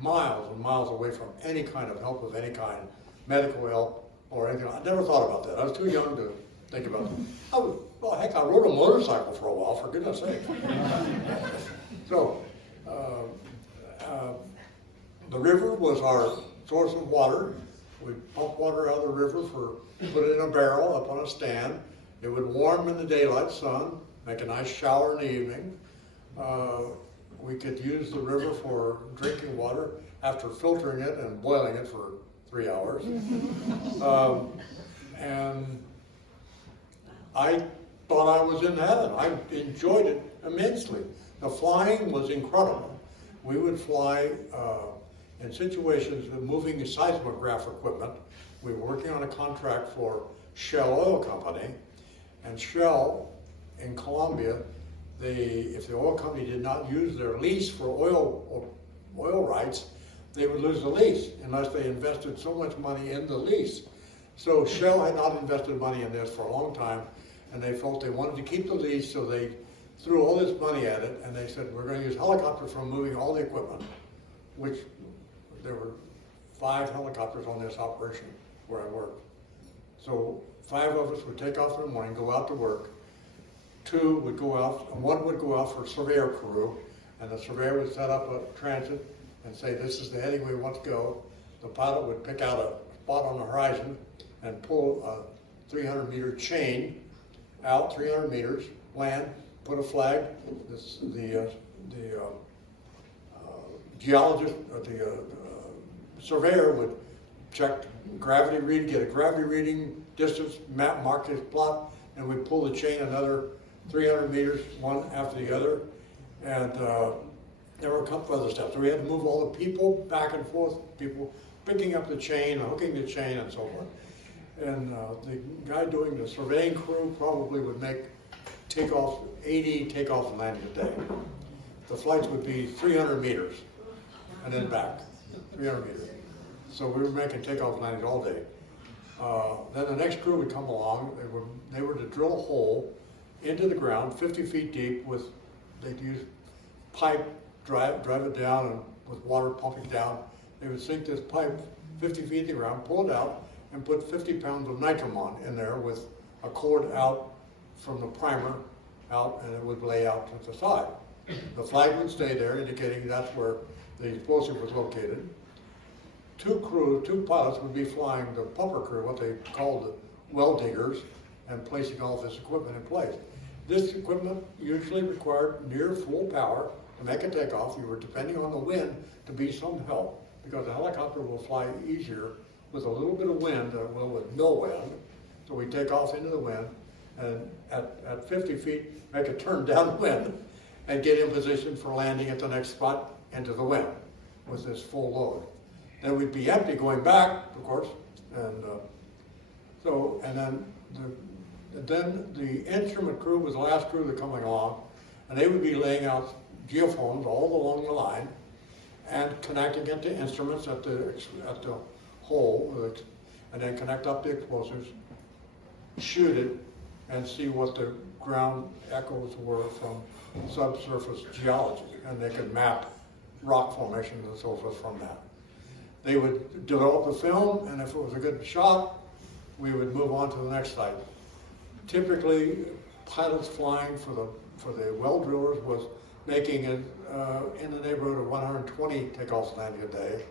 miles and miles away from any kind of help of any kind, medical help or anything. I never thought about that. I was too young to think about that. Heck, I rode a motorcycle for a while, for goodness sake. So, the river was our source of water. We'd pump water out of the river, put it in a barrel up on a stand. It would warm in the daylight sun, make a nice shower in the evening. We could use the river for drinking water after filtering it and boiling it for 3 hours. And I thought I was in heaven. I enjoyed it immensely. The flying was incredible. We would fly in situations of moving seismograph equipment. We were working on a contract for Shell Oil Company, and Shell in Colombia, if the oil company did not use their lease for oil rights, they would lose the lease unless they invested so much money in the lease. So Shell had not invested money in this for a long time, and they felt they wanted to keep the lease, so they threw all this money at it, and they said, we're going to use helicopters for moving all the equipment, which there were 5 helicopters on this operation where I worked. So 5 of us would take off in the morning, go out to work. 2 would go out, and 1 would go out for surveyor crew, and the surveyor would set up a transit and say, this is the heading we want to go. The pilot would pick out a spot on the horizon and pull a 300-meter chain out 300 meters, land, put a flag. The geologist, the surveyor would check gravity read, get a gravity reading, distance, map, mark his plot, and we'd pull the chain another 300 meters, one after the other. And there were a couple other steps. So we had to move all the people back and forth, people picking up the chain, hooking the chain, and so forth. And the guy doing the surveying crew probably would make 80 takeoff and landing a day. The flights would be 300 meters and then back, 300 meters. So we were making takeoff and landing all day. Then the next crew would come along. They were to drill a hole into the ground, 50 feet deep. They'd use pipe, drive it down, and with water pumping down. They would sink this pipe 50 feet in the ground, pull it out, and put 50 pounds of nitramon in there with a cord out from the primer out, and it would lay out to the side. The flag would stay there, indicating that's where the explosive was located. 2 pilots would be flying the pumper crew, what they called the well diggers, and placing all this equipment in place. This equipment usually required near full power to make a takeoff. You were depending on the wind to be some help, because a helicopter will fly easier with a little bit of wind than it will with no wind. So we take off into the wind, and at 50 feet, make a turn downwind and get in position for landing at the next spot into the wind with this full load. Then we'd be empty going back, of course, and then the instrument crew was the last crew that coming along, and they would be laying out geophones all along the line and connecting it to instruments at the hole, and then connect up the explosives, shoot it, and see what the ground echoes were from subsurface geology, and they could map rock formations and so forth from that. They would develop the film, and if it was a good shot, we would move on to the next site. Typically, pilots flying for the well drillers was making it in the neighborhood of 120 takeoffs and landing a day,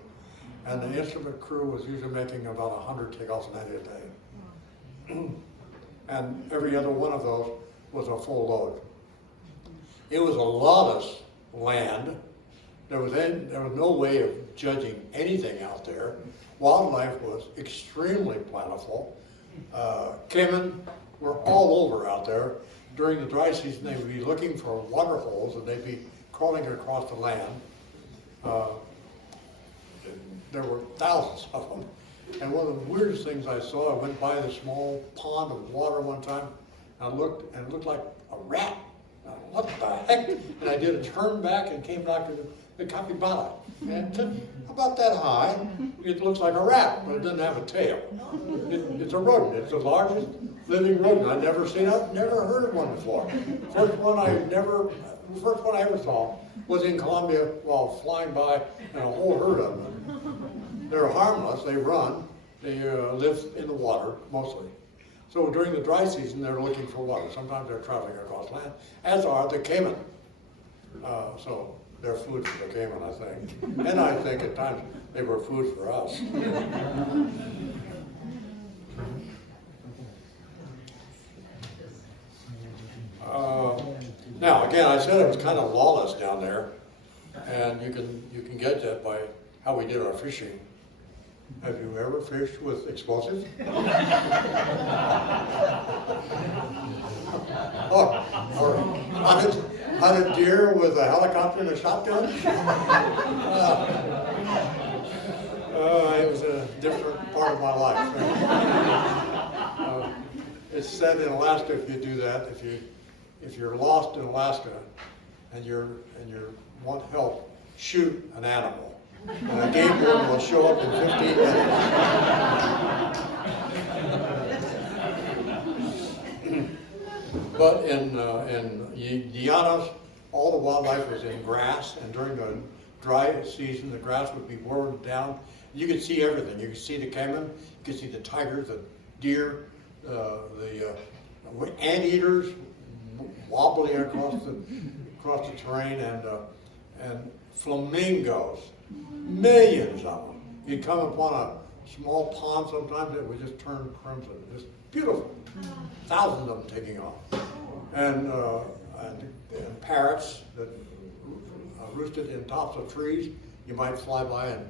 and the instrument crew was usually making about 100 takeoffs a day. And every other one of those was a full load. It was a lawless land. There was no way of judging anything out there. Wildlife was extremely plentiful. Caiman were all over out there. During the dry season, they would be looking for water holes, and they'd be crawling across the land. There were thousands of them. And one of the weirdest things I saw, I went by the small pond of water one time, and I looked, and it looked like a rat. What the heck? And I did a turn back and came back to the capybara. And it's about that high. It looks like a rat, but it doesn't have a tail. It's a rodent. It's the largest living rodent. I've never seen it, never heard of one before. First one I ever saw was in Colombia while flying by, and a whole herd of them. They're harmless. They run. They live in the water mostly. So during the dry season, they're looking for water. Sometimes they're traveling across land, as are the caiman. So they're food for the caiman, I think. And I think at times they were food for us. Now, again, I said it was kind of lawless down there, and you can get that by how we did our fishing. Have you ever fished with explosives? Or hunted deer with a helicopter and a shotgun? It was a different part of my life. It's said in Alaska, if you do that, if you're lost in Alaska and you want help, shoot an animal. And a game warden will show up in 15 minutes. But in Llanos, all the wildlife was in grass, and during the dry season, the grass would be worn down. You could see everything. You could see the caiman, you could see the tigers, the deer, the anteaters wobbling across the terrain, and flamingos. Millions of them. You'd come upon a small pond sometimes that would just turn crimson. Just beautiful. Thousands of them taking off. And parrots that roosted in tops of trees. You might fly by and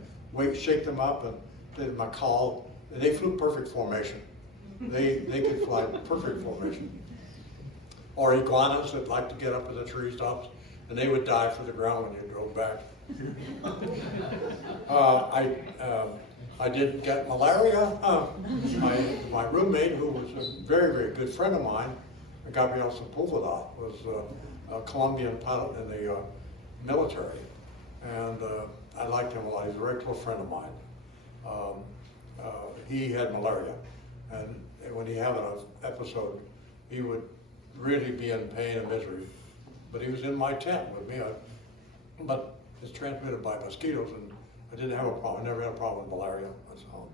shake them up, and they might call. They flew perfect formation. They could fly perfect formation. Or iguanas that like to get up in the tree tops, and they would dive for the ground when you drove back. I didn't get malaria. My roommate, who was a very, very good friend of mine, Gabriel Sepulveda, was a Colombian pilot in the military, and I liked him a lot. He's a very close friend of mine. He had malaria, and when he had an episode, he would really be in pain and misery. But he was in my tent with me. But it's transmitted by mosquitoes, and I didn't have a problem. I never had a problem with malaria. So,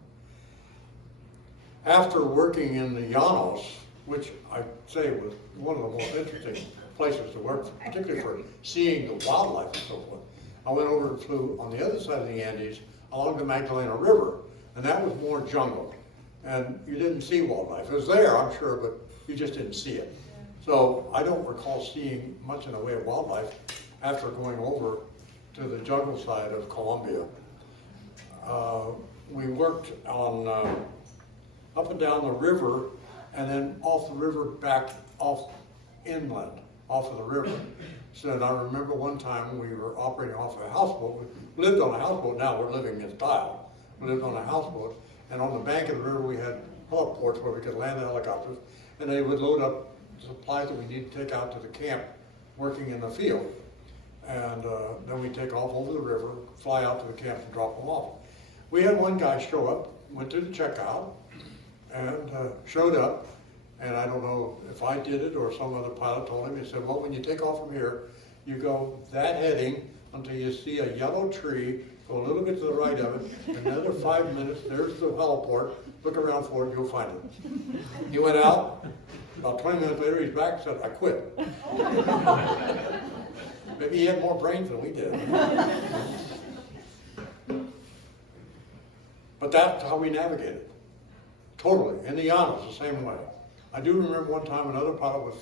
after working in the Llanos, which I say was one of the most interesting places to work, particularly for seeing the wildlife and so forth, I went over and flew on the other side of the Andes along the Magdalena River, and that was more jungle. And you didn't see wildlife. It was there, I'm sure, but you just didn't see it. So I don't recall seeing much in the way of wildlife after going over to the jungle side of Colombia. We worked on up and down the river, and then off the river back off inland, off of the river. So I remember one time we were operating off a houseboat. We lived on a houseboat. Now we're living in style. We lived on a houseboat, and on the bank of the river we had heliports where we could land the helicopters, and they would load up supplies that we need to take out to the camp working in the field. And then we take off over the river, fly out to the camp and drop them off. We had one guy show up, went to the checkout, and showed up, and I don't know if I did it or some other pilot told him. He said, well, when you take off from here, you go that heading until you see a yellow tree, go a little bit to the right of it, another 5 minutes, there's the heliport, look around for it, you'll find it. He went out, about 20 minutes later he's back and said, I quit. Maybe he had more brains than we did. But that's how we navigated. Totally. In the Llanos, the same way. I do remember one time another pilot was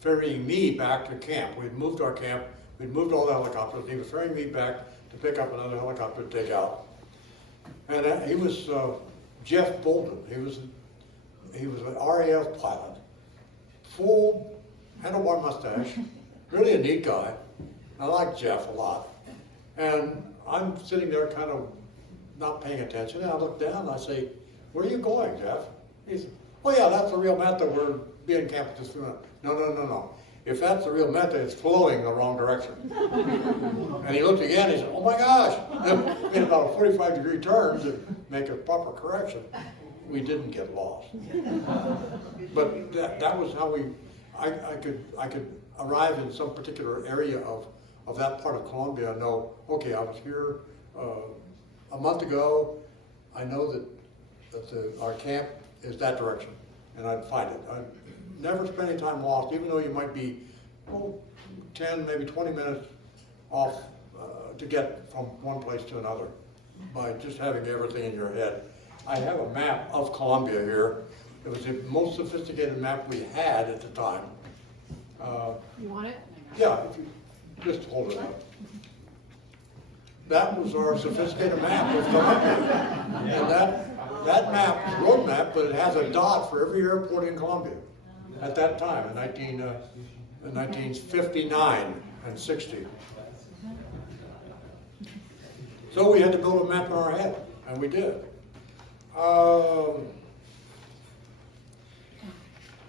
ferrying me back to camp. We'd moved our camp, we'd moved all the helicopters, and he was ferrying me back to pick up another helicopter to take out. And he was Jeff Bolden. He was an RAF pilot, full handlebar mustache, really a neat guy. I like Jeff a lot. And I'm sitting there kind of not paying attention, and I look down and I say, "Where are you going, Jeff?" He said, "Oh yeah, that's the real method. We're being camped just no. If that's the real method, it's flowing the wrong direction." And he looked again, he said, "Oh my gosh," made about a 45-degree turn to make a proper correction. We didn't get lost. But that was how I could arrive in some particular area of that part of Colombia and know, okay, I was here a month ago. I know that our camp is that direction, and I'd find it. I'd never spend any time lost, even though you might be 10, maybe 20 minutes off to get from one place to another by just having everything in your head. I have a map of Colombia here. It was the most sophisticated map we had at the time. You want it? Yeah, if you just hold it up. That was our sophisticated map of Colombia. And that map is a road map, but it has a dot for every airport in Colombia at that time, in 1959 and 60. So we had to build a map in our head, and we did.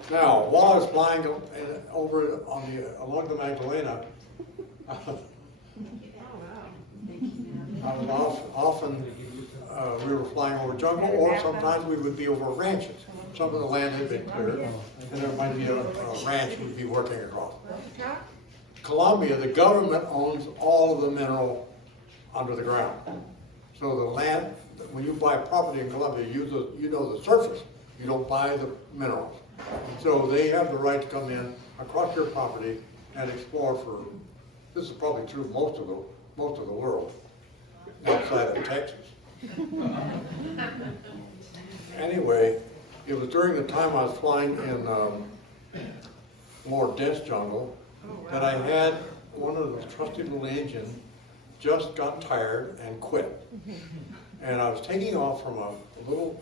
Now, while I was flying over along the Magdalena, I was often we were flying over jungle, or sometimes we would be over ranches. Some of the land had been cleared, and there might be a ranch we'd be working across. Colombia, the government owns all of the mineral under the ground. So the land, when you buy property in Colombia, you know the surface. You don't buy the minerals. So they have the right to come in across your property and explore for. This is probably true of most of the world outside of Texas. Anyway, it was during the time I was flying in more dense jungle that I had one of the trusty little engines just got tired and quit. And I was taking off from a little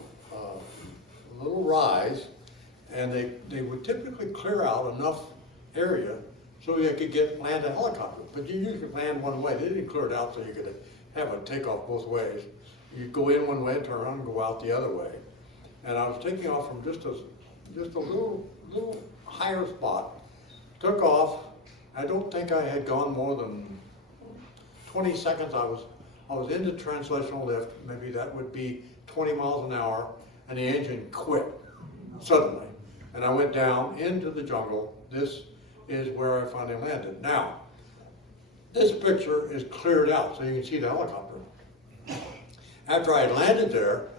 rise, and they would typically clear out enough area so you could land a helicopter. But you usually land one way. They didn't clear it out so you could have a takeoff both ways. You go in one way, turn around, and go out the other way. And I was taking off from just a little higher spot. Took off. I don't think I had gone more than 20 seconds. I was into translational lift. Maybe that would be 20 miles an hour, and the engine quit suddenly. And I went down into the jungle. This is where I finally landed. Now, this picture is cleared out so you can see the helicopter. After I had landed there,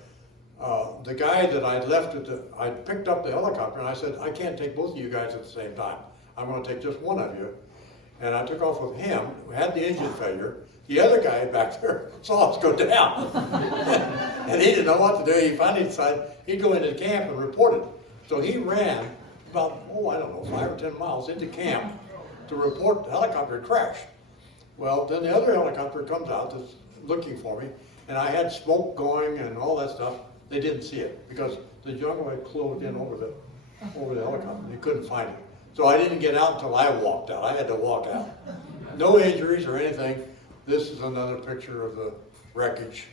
the guy that I'd left I picked up the helicopter and I said, "I can't take both of you guys at the same time. I'm going to take just one of you." And I took off with him. We had the engine failure. The other guy back there saw us go down. And he didn't know what to do. He finally decided he'd go into camp and report it. So he ran about, 5 or 10 miles into camp to report the helicopter crash. Well, then the other helicopter comes out that's looking for me, and I had smoke going and all that stuff. They didn't see it because the jungle had closed in over the helicopter. You couldn't find it. So I didn't get out until I walked out. I had to walk out. No injuries or anything. This is another picture of the wreckage.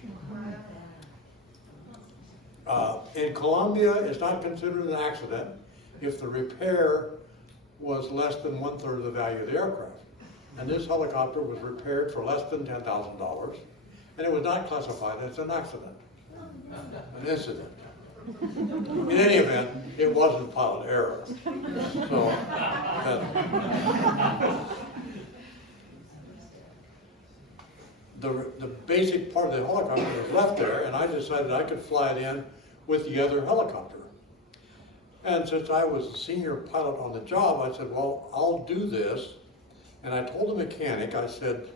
In Colombia, it's not considered an accident if the repair was less than 1/3 of the value of the aircraft. And this helicopter was repaired for less than $10,000, and it was not classified as an accident, an incident. In any event, it wasn't pilot error. So, the basic part of the helicopter was left there, and I decided I could fly it in with the other helicopter. And since I was the senior pilot on the job, I said, well, I'll do this. And I told the mechanic, I said,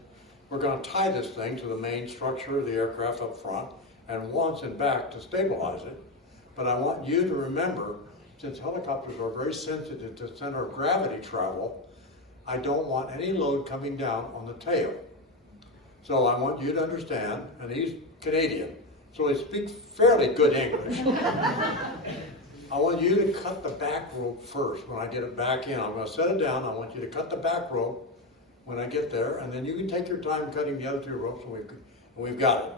we're going to tie this thing to the main structure of the aircraft up front, and once and back to stabilize it. But I want you to remember, since helicopters are very sensitive to center of gravity travel, I don't want any load coming down on the tail. So I want you to understand, and he's Canadian, so he speaks fairly good English. I want you to cut the back rope first when I get it back in. I'm going to set it down. I want you to cut the back rope when I get there, and then you can take your time cutting the other two ropes, and we've got it.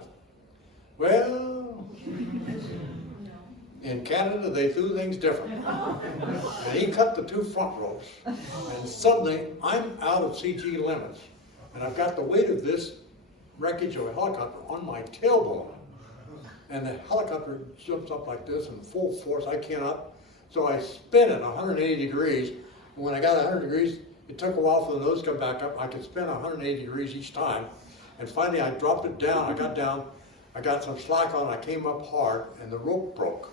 Well, in Canada, they do things different. And he cut the two front ropes, and suddenly I'm out of CG limits, and I've got the weight of this wreckage of a helicopter on my tailbone. And the helicopter jumps up like this in full force. I cannot, so I spin it 180 degrees. And when I got 100 degrees, it took a while for the nose to come back up. I could spin 180 degrees each time. And finally I dropped it down. I got down, I got some slack on, I came up hard, and the rope broke.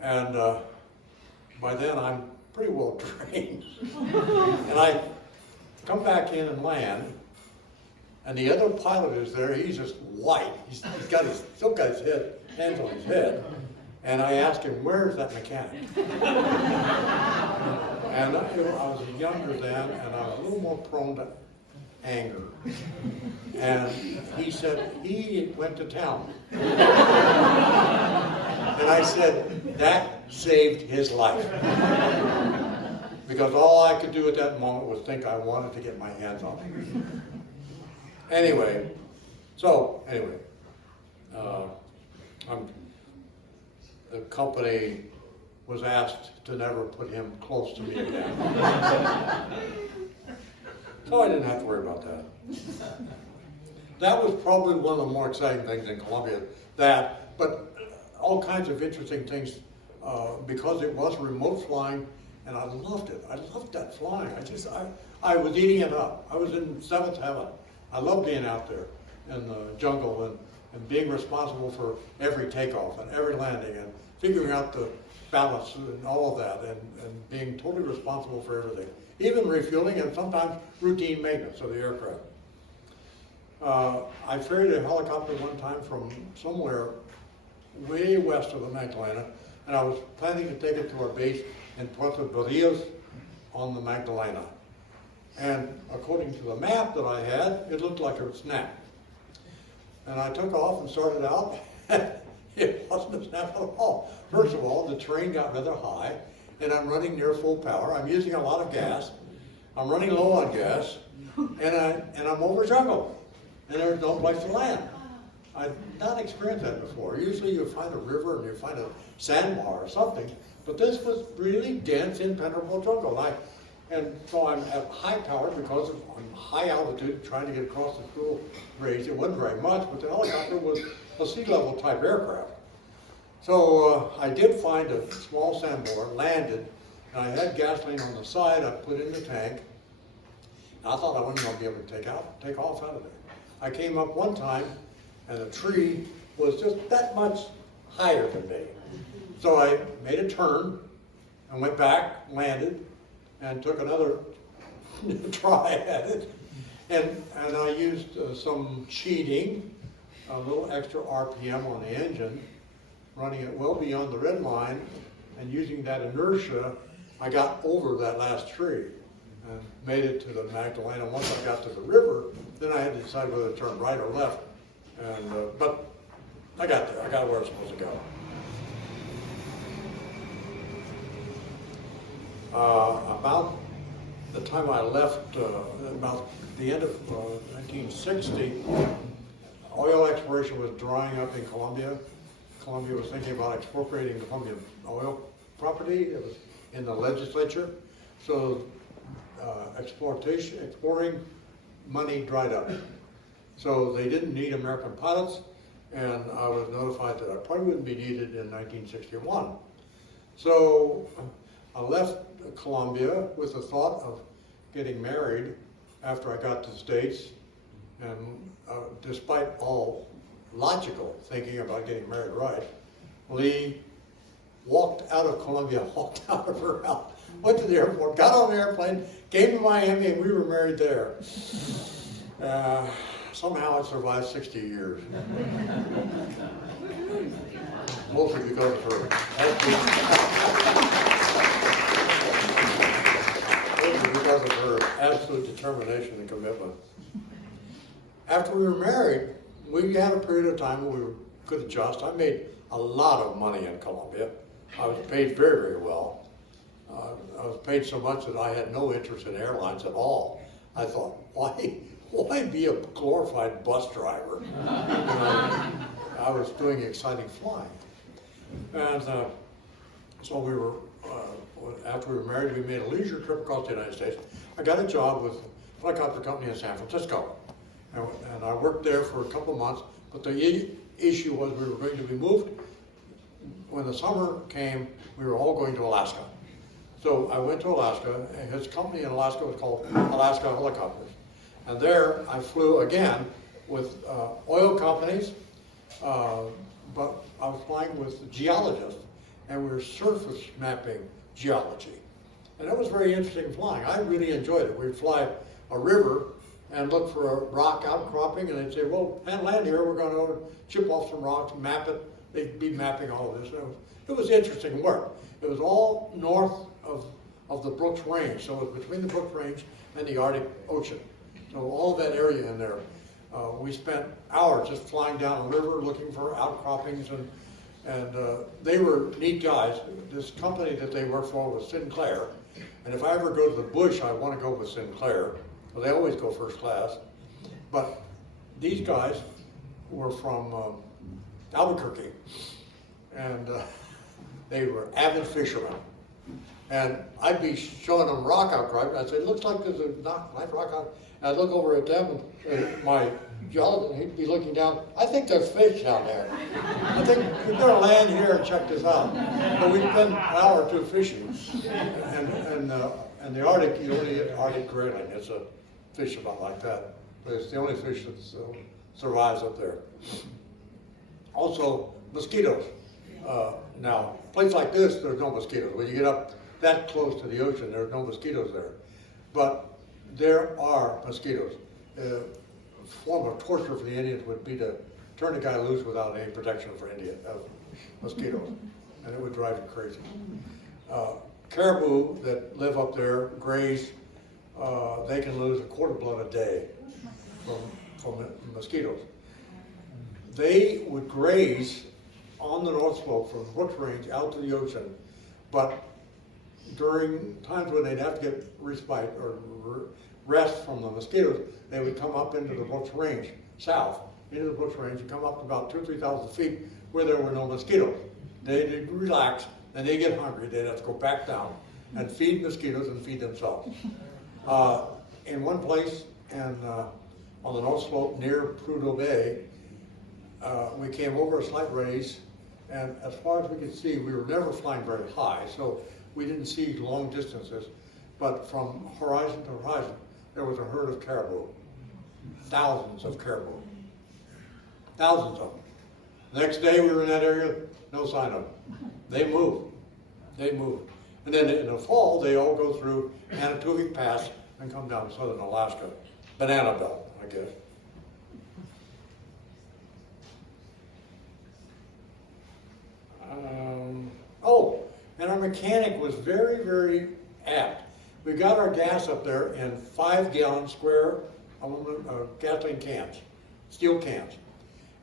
And by then I'm pretty well trained. And I come back in and land. And the other pilot is there, he's just white. He's still got his hands on his head. And I asked him, where's that mechanic? And I was younger then, and I was a little more prone to anger. And he said, he went to town. And I said, that saved his life. Because all I could do at that moment was think I wanted to get my hands on him. Anyway, the company was asked to never put him close to me again. So I didn't have to worry about that. That was probably one of the more exciting things in Columbia. But all kinds of interesting things because it was remote flying, and I loved it. I loved that flying. I was eating it up. I was in seventh heaven. I love being out there in the jungle and being responsible for every takeoff and every landing and figuring out the balance and all of that and being totally responsible for everything, even refueling and sometimes routine maintenance of the aircraft. I ferried a helicopter one time from somewhere way west of the Magdalena, and I was planning to take it to our base in Puerto Barrios on the Magdalena. And according to the map that I had, it looked like it would snap. And I took off and started out. It wasn't a snap at all. First of all, the terrain got rather high, and I'm running near full power. I'm using a lot of gas. I'm running low on gas, and I'm over jungle, and there's no place to land. I've not experienced that before. Usually you find a river and you find a sandbar or something, but this was really dense, impenetrable jungle. And so I'm at high power because I'm high altitude trying to get across this little range. It wasn't very much, but the helicopter was a sea level type aircraft. So I did find a small sandbar, landed, and I had gasoline on the side. I put in the tank. I thought I wasn't going to be able to take off out of there. I came up one time, and the tree was just that much higher than me. So I made a turn and went back, landed, and took another try at it. And I used some cheating, a little extra RPM on the engine, running it well beyond the red line, and using that inertia, I got over that last tree and made it to the Magdalena. Once I got to the river, then I had to decide whether to turn right or left. But I got there. I got where I was supposed to go. About the time I left, about the end of 1960, oil exploration was drying up in Colombia. Colombia was thinking about expropriating the Colombian oil property. It was in the legislature. So exporting money dried up. So they didn't need American pilots, and I was notified that I probably wouldn't be needed in 1961. So I left Colombia with the thought of getting married after I got to the States, and despite all logical thinking about getting married right, Lee walked out of Colombia, walked out of her house, went to the airport, got on the airplane, came to Miami, and we were married there. somehow it survived 60 years. Mostly because of her. Mostly because of her absolute determination and commitment. After we were married, we had a period of time when we could adjust. I made a lot of money in Colombia. I was paid very, very well. I was paid so much that I had no interest in airlines at all. I thought, why be a glorified bus driver? You know, I was doing exciting flying. And so we were, after we were married, we made a leisure trip across the United States. I got a job with a helicopter company in San Francisco. And I worked there for a couple of months, but the issue was we were going to be moved. When the summer came, we were all going to Alaska. So I went to Alaska, and his company in Alaska was called Alaska Helicopters. And there I flew again with oil companies, but I was flying with geologists, and we were surface mapping geology. And that was very interesting flying. I really enjoyed it. We'd fly a river and look for a rock outcropping, and they'd say, well, and land here, we're going to chip off some rocks and map it. They'd be mapping all of this. It was interesting work. It was all north of the Brooks Range, so it was between the Brooks Range and the Arctic Ocean. So all that area in there, we spent hours just flying down a river looking for outcroppings, and they were neat guys. This company that they worked for was Sinclair, and if I ever go to the bush, I want to go with Sinclair. Well, they always go first class. But these guys were from Albuquerque, and they were avid fishermen. And I'd be showing them rock outcropping. I'd say, it looks like there's a nice rock out. And I'd look over at them, and my geologist, he'd be looking down. I think there's fish down there. I think we better land here and check this out. So we'd spend an hour or two fishing. And the Arctic, you only get Arctic grayling. It's a fish about like that. But it's the only fish that survives up there. Also, mosquitoes. Now, a place like this, there's no mosquitoes. When you get up that close to the ocean, there's no mosquitoes there. But there are mosquitoes. A form of torture for the Indians would be to turn a guy loose without any protection for mosquitoes, and it would drive you crazy. Caribou that live up there, graze, they can lose a quart of blood a day from mosquitoes. They would graze on the North Slope from the Brooks Range out to the ocean, but during times when they'd have to get respite or rest from the mosquitoes, they would come up into the Brooks Range, south, into the Brooks Range, and come up to about 2,000 or 3,000 feet where there were no mosquitoes. They'd relax, and they'd get hungry. They'd have to go back down and feed mosquitoes and feed themselves. In one place, on the North Slope near Prudhoe Bay, we came over a slight raise, and as far as we could see, we were never flying very high, so we didn't see long distances. But from horizon to horizon, there was a herd of caribou. Thousands of caribou. Thousands of them. The next day we were in that area, no sign of them. They moved. They moved. And then in the fall, they all go through Manitowoc Pass and come down to southern Alaska. Banana Belt, I guess. And our mechanic was very, very apt. We got our gas up there in 5-gallon square aluminum gasoline cans, steel cans.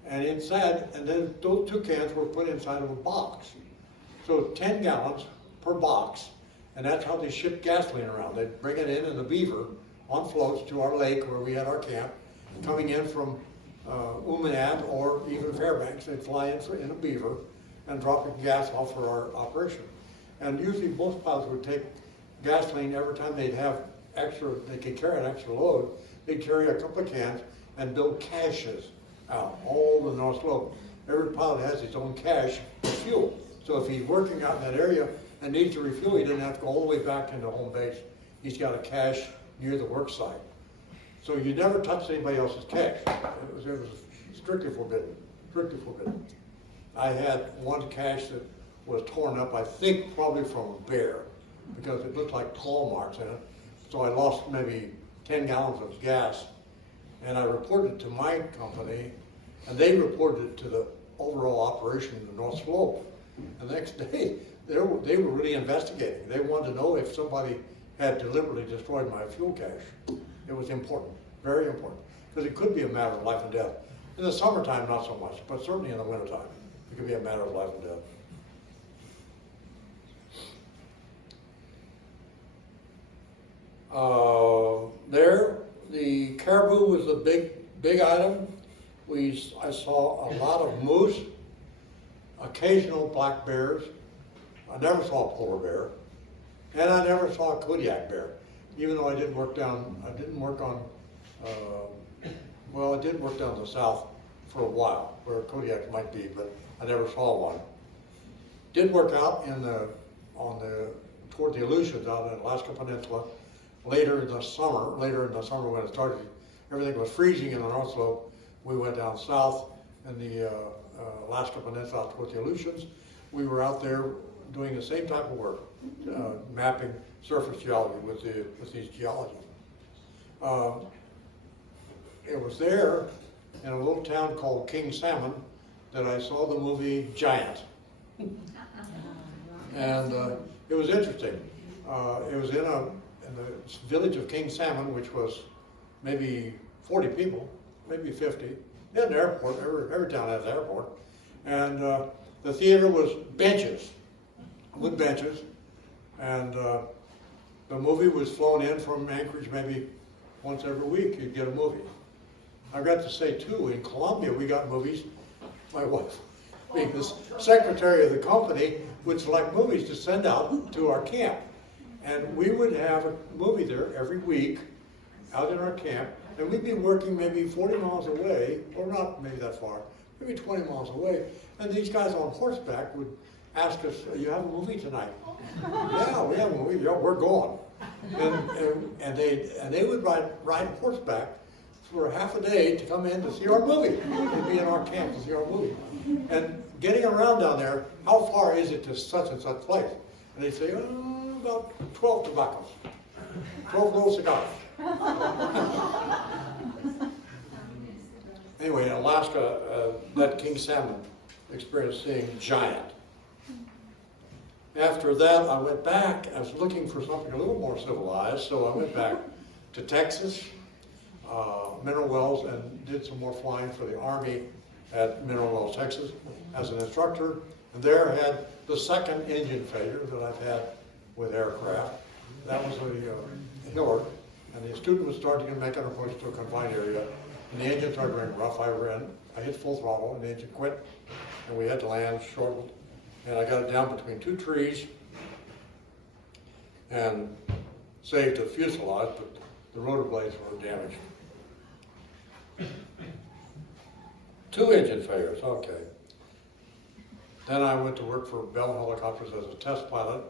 And inside, and then those 2 cans were put inside of a box. So 10 gallons per box, and that's how they shipped gasoline around. They'd bring it in the Beaver on floats to our lake where we had our camp. Coming in from Umanad or even Fairbanks, they'd fly in a Beaver and dropping gas off for our operation. And usually most pilots would take gasoline every time they'd have extra, they could carry an extra load, they'd carry a couple of cans and build caches out all the North Slope. Every pilot has his own cache of fuel. So if he's working out in that area and needs to refuel, he doesn't have to go all the way back into home base. He's got a cache near the work site. So you never touch anybody else's cache. It was strictly forbidden, strictly forbidden. I had one cache that was torn up, I think probably from a bear, because it looked like claw marks in it. So I lost maybe 10 gallons of gas and I reported it to my company, and they reported it to the overall operation in the North Slope. And the next day, they were really investigating. They wanted to know if somebody had deliberately destroyed my fuel cache. It was important, very important, because it could be a matter of life and death. In the summertime, not so much, but certainly in the wintertime, it could be a matter of life and death. There, the caribou was a big item. I saw a lot of moose, occasional black bears. I never saw a polar bear, and I never saw a Kodiak bear, even though I did work on, well, I did work down the south for a while, where Kodiak might be, but I never saw one. Did work out toward the Aleutians out in the Alaska Peninsula. Later in the summer when it started, everything was freezing in the North Slope. We went down south in the Alaska Peninsula out toward the Aleutians. We were out there doing the same type of work, mapping surface geology with these geologists. It was there in a little town called King Salmon that I saw the movie Giant. And it was interesting. It was in the village of King Salmon, which was maybe 40 people, maybe 50. They had an airport, every town has an airport. And the theater was benches, wood benches. And the movie was flown in from Anchorage maybe once every week, you'd get a movie. I got to say too, in Columbia we got movies. My wife, being the secretary of the company, would select movies to send out to our camp. And we would have a movie there every week out in our camp, and we'd be working maybe 40 miles away, or not maybe that far, maybe 20 miles away, and these guys on horseback would ask us, you have a movie tonight? Yeah, we have a movie, yeah, we're going. And they would ride horseback for half a day to come in to see our movie. They'd be in our camp to see our movie. And getting around down there, how far is it to such and such place? And they'd say, about 12 tobaccos, 12 little cigars. Anyway, in Alaska, that King Salmon experienced seeing Giant. After that, I went back. I was looking for something a little more civilized, so I went back to Texas, Mineral Wells, and did some more flying for the Army at Mineral Wells, Texas, as an instructor. And there I had the second engine failure that I've had with aircraft. That was a Hillard, and the student was starting to make an approach to a confined area, and the engine started running rough. I hit full throttle, and the engine quit, and we had to land shortened. And I got it down between two trees and saved the fuselage, but the rotor blades were damaged. 2 engine failures, okay. Then I went to work for Bell Helicopters as a test pilot.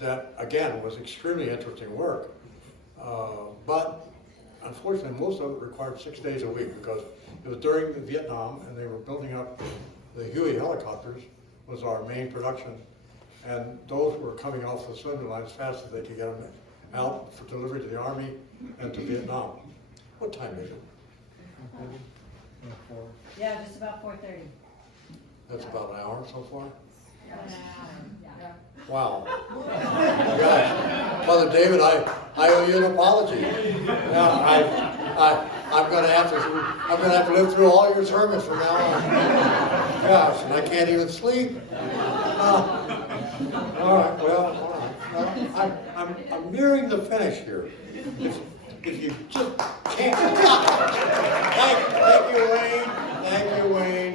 That, again, was extremely interesting work. But unfortunately, most of it required 6 days a week because it was during Vietnam and they were building up the Huey helicopters was our main production. And those were coming off the assembly line as fast as they could get them out for delivery to the Army and to Vietnam. What time is it? Yeah, just about 4:30. That's about an hour so far? Yeah. Wow. Gosh. Brother David, I owe you an apology. Yeah, I'm gonna have to live through all your sermons from now on. Gosh, and I can't even sleep. All right, well, all right. I'm nearing the finish here. If you just can't. Thank you, Wayne. Thank you, Wayne.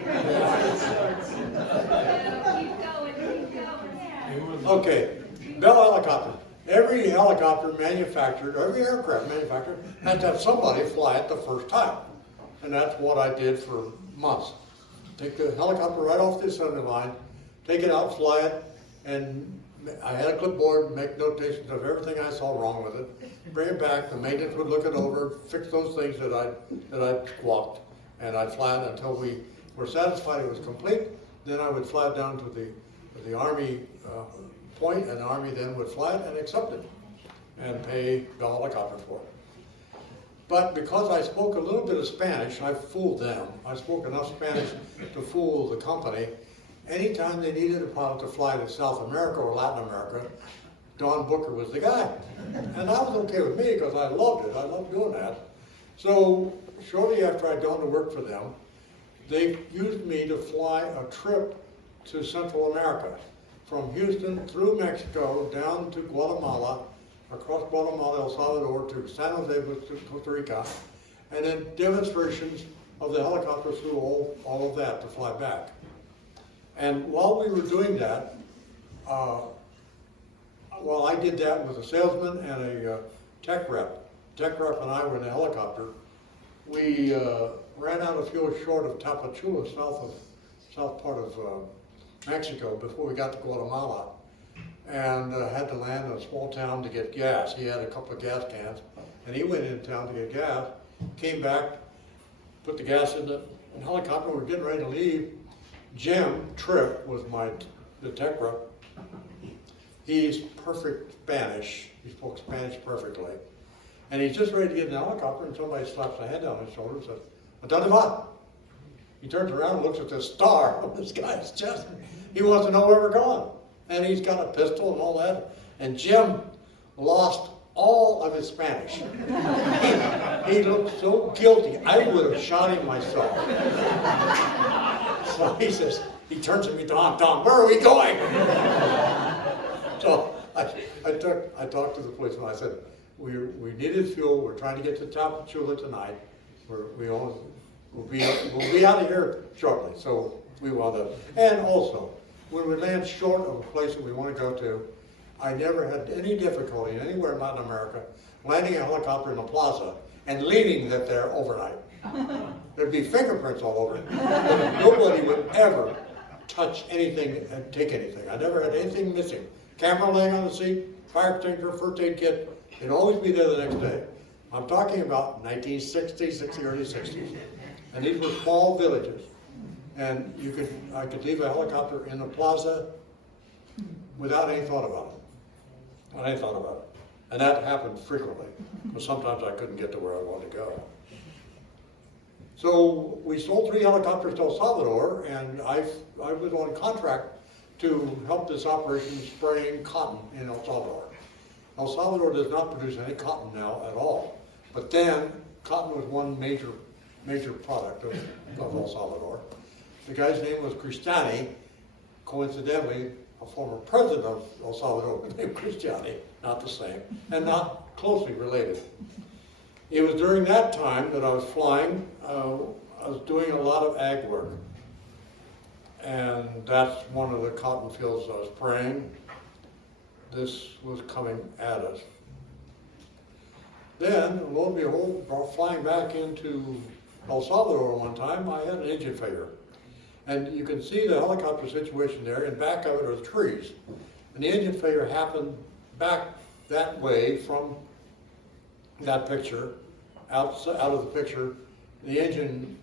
Okay, Bell Helicopter. Every helicopter manufactured, or every aircraft manufacturer, has to have somebody fly it the first time. And that's what I did for months. Take the helicopter right off the assembly line, take it out, fly it, and I had a clipboard, make notations of everything I saw wrong with it, bring it back, the maintenance would look it over, fix those things that I'd squawked, and I'd fly it until we were satisfied it was complete. Then I would fly it down to the Army point, and the Army then would fly it and accept it and pay Bell Helicopter for it. But because I spoke a little bit of Spanish, I fooled them. I spoke enough Spanish to fool the company. Anytime they needed a pilot to fly to South America or Latin America, Don Booker was the guy. And that was okay with me because I loved it. I loved doing that. So shortly after I'd gone to work for them, they used me to fly a trip to Central America, from Houston through Mexico down to Guatemala, across Guatemala, El Salvador, to San Jose, Costa Rica, and then demonstrations of the helicopter through all of that to fly back. And while we were doing that, while I did that with a salesman and a tech rep and I were in a helicopter, we ran out of fuel short of Tapachula, south part of Mexico, before we got to Guatemala, and had to land in a small town to get gas. He had a couple of gas cans, and he went into town to get gas, came back, put the gas in the helicopter. We were getting ready to leave. Jim Tripp was the tech rep. He's perfect Spanish. He spoke Spanish perfectly. And he's just ready to get in the helicopter, and somebody slaps a hand on his shoulder and says, "¿Dónde va?" He turns around and looks at the star on this guy's chest. He wants to know where we're going. And he's got a pistol and all that. And Jim lost all of his Spanish. He looked so guilty. I would have shot him myself. So he turns to me, Don, where are we going? So I talked to the policeman. I said, we needed fuel. We're trying to get to Tapachula tonight. We'll be out of here shortly. So we wound up. And also, when we land short of a place that we want to go to, I never had any difficulty anywhere in Latin America landing a helicopter in a plaza and leaving it there overnight. There'd be fingerprints all over it. But nobody would ever touch anything and take anything. I never had anything missing. Camera laying on the seat, fire extinguisher, first aid kit. It'd always be there the next day. I'm talking about 1960s, early 60s. And these were small villages. And I could leave a helicopter in the plaza without any thought about it. And that happened frequently, because sometimes I couldn't get to where I wanted to go. So we sold 3 helicopters to El Salvador, and I was on contract to help this operation spraying cotton in El Salvador. El Salvador does not produce any cotton now at all, but then cotton was one major product of El Salvador. The guy's name was Cristiani, coincidentally a former president of El Salvador named Cristiani, not the same, and not closely related. It was during that time that I was flying. I was doing a lot of ag work, and that's one of the cotton fields I was spraying. This was coming at us. Then, lo and behold, while flying back into El Salvador one time, I had an engine failure. And you can see the helicopter situation there, and back of it are the trees. And the engine failure happened back that way from that picture, out of the picture. The engine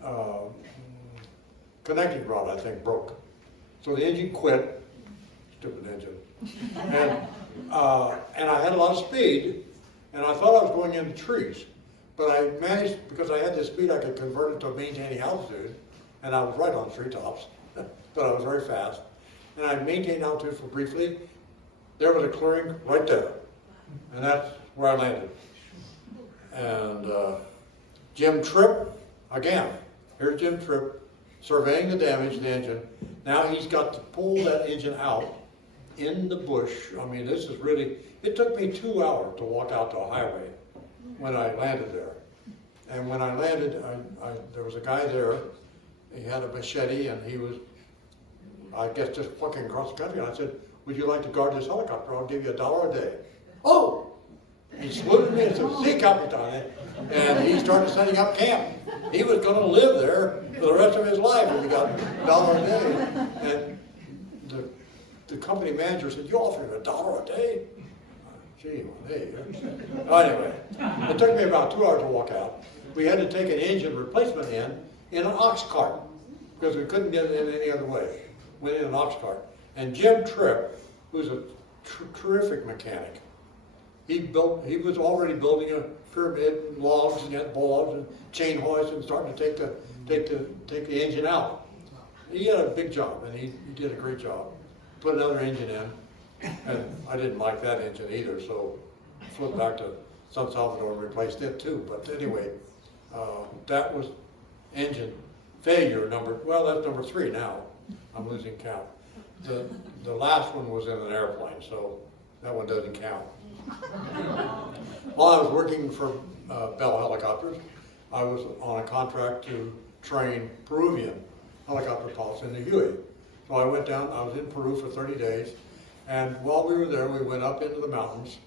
connecting rod, I think, broke. So the engine quit. Stupid engine. And I had a lot of speed, and I thought I was going into trees. But I managed, because I had this speed, I could convert it to maintaining altitude. And I was right on treetops, but I was very fast. And I maintained altitude for briefly. There was a clearing right there, and that's where I landed. And Jim Tripp, again, here's Jim Tripp, surveying the damage to the engine. Now he's got to pull that engine out in the bush. I mean, this is really, it took me 2 hours to walk out to a highway when I landed there. And when I landed, there was a guy there. He had a machete, and he was, I guess, just fucking across the country. And I said, "Would you like to guard this helicopter? I'll give you $1 a day." Oh! He saluted me and said, "Si, Capitan." And he started setting up camp. He was going to live there for the rest of his life if he got $1 a day. And the company manager said, "You offer him $1 a day?" Gee, well, there you go. Anyway, it took me about 2 hours to walk out. We had to take an engine replacement in an ox cart, because we couldn't get it in any other way. Went in an ox cart. And Jim Tripp, who's a terrific mechanic, he was already building a pyramid and logs and got logs and chain hoist and starting to take the engine out. He had a big job, and he did a great job. Put another engine in, and I didn't like that engine either, so flipped back to San Salvador and replaced it too. But anyway, that was engine failure that's number 3 now. I'm losing count. The last one was in an airplane, so that one doesn't count. While I was working for Bell Helicopters, I was on a contract to train Peruvian helicopter pilots in the Huey. So I went down, I was in Peru for 30 days, and while we were there, we went up into the mountains.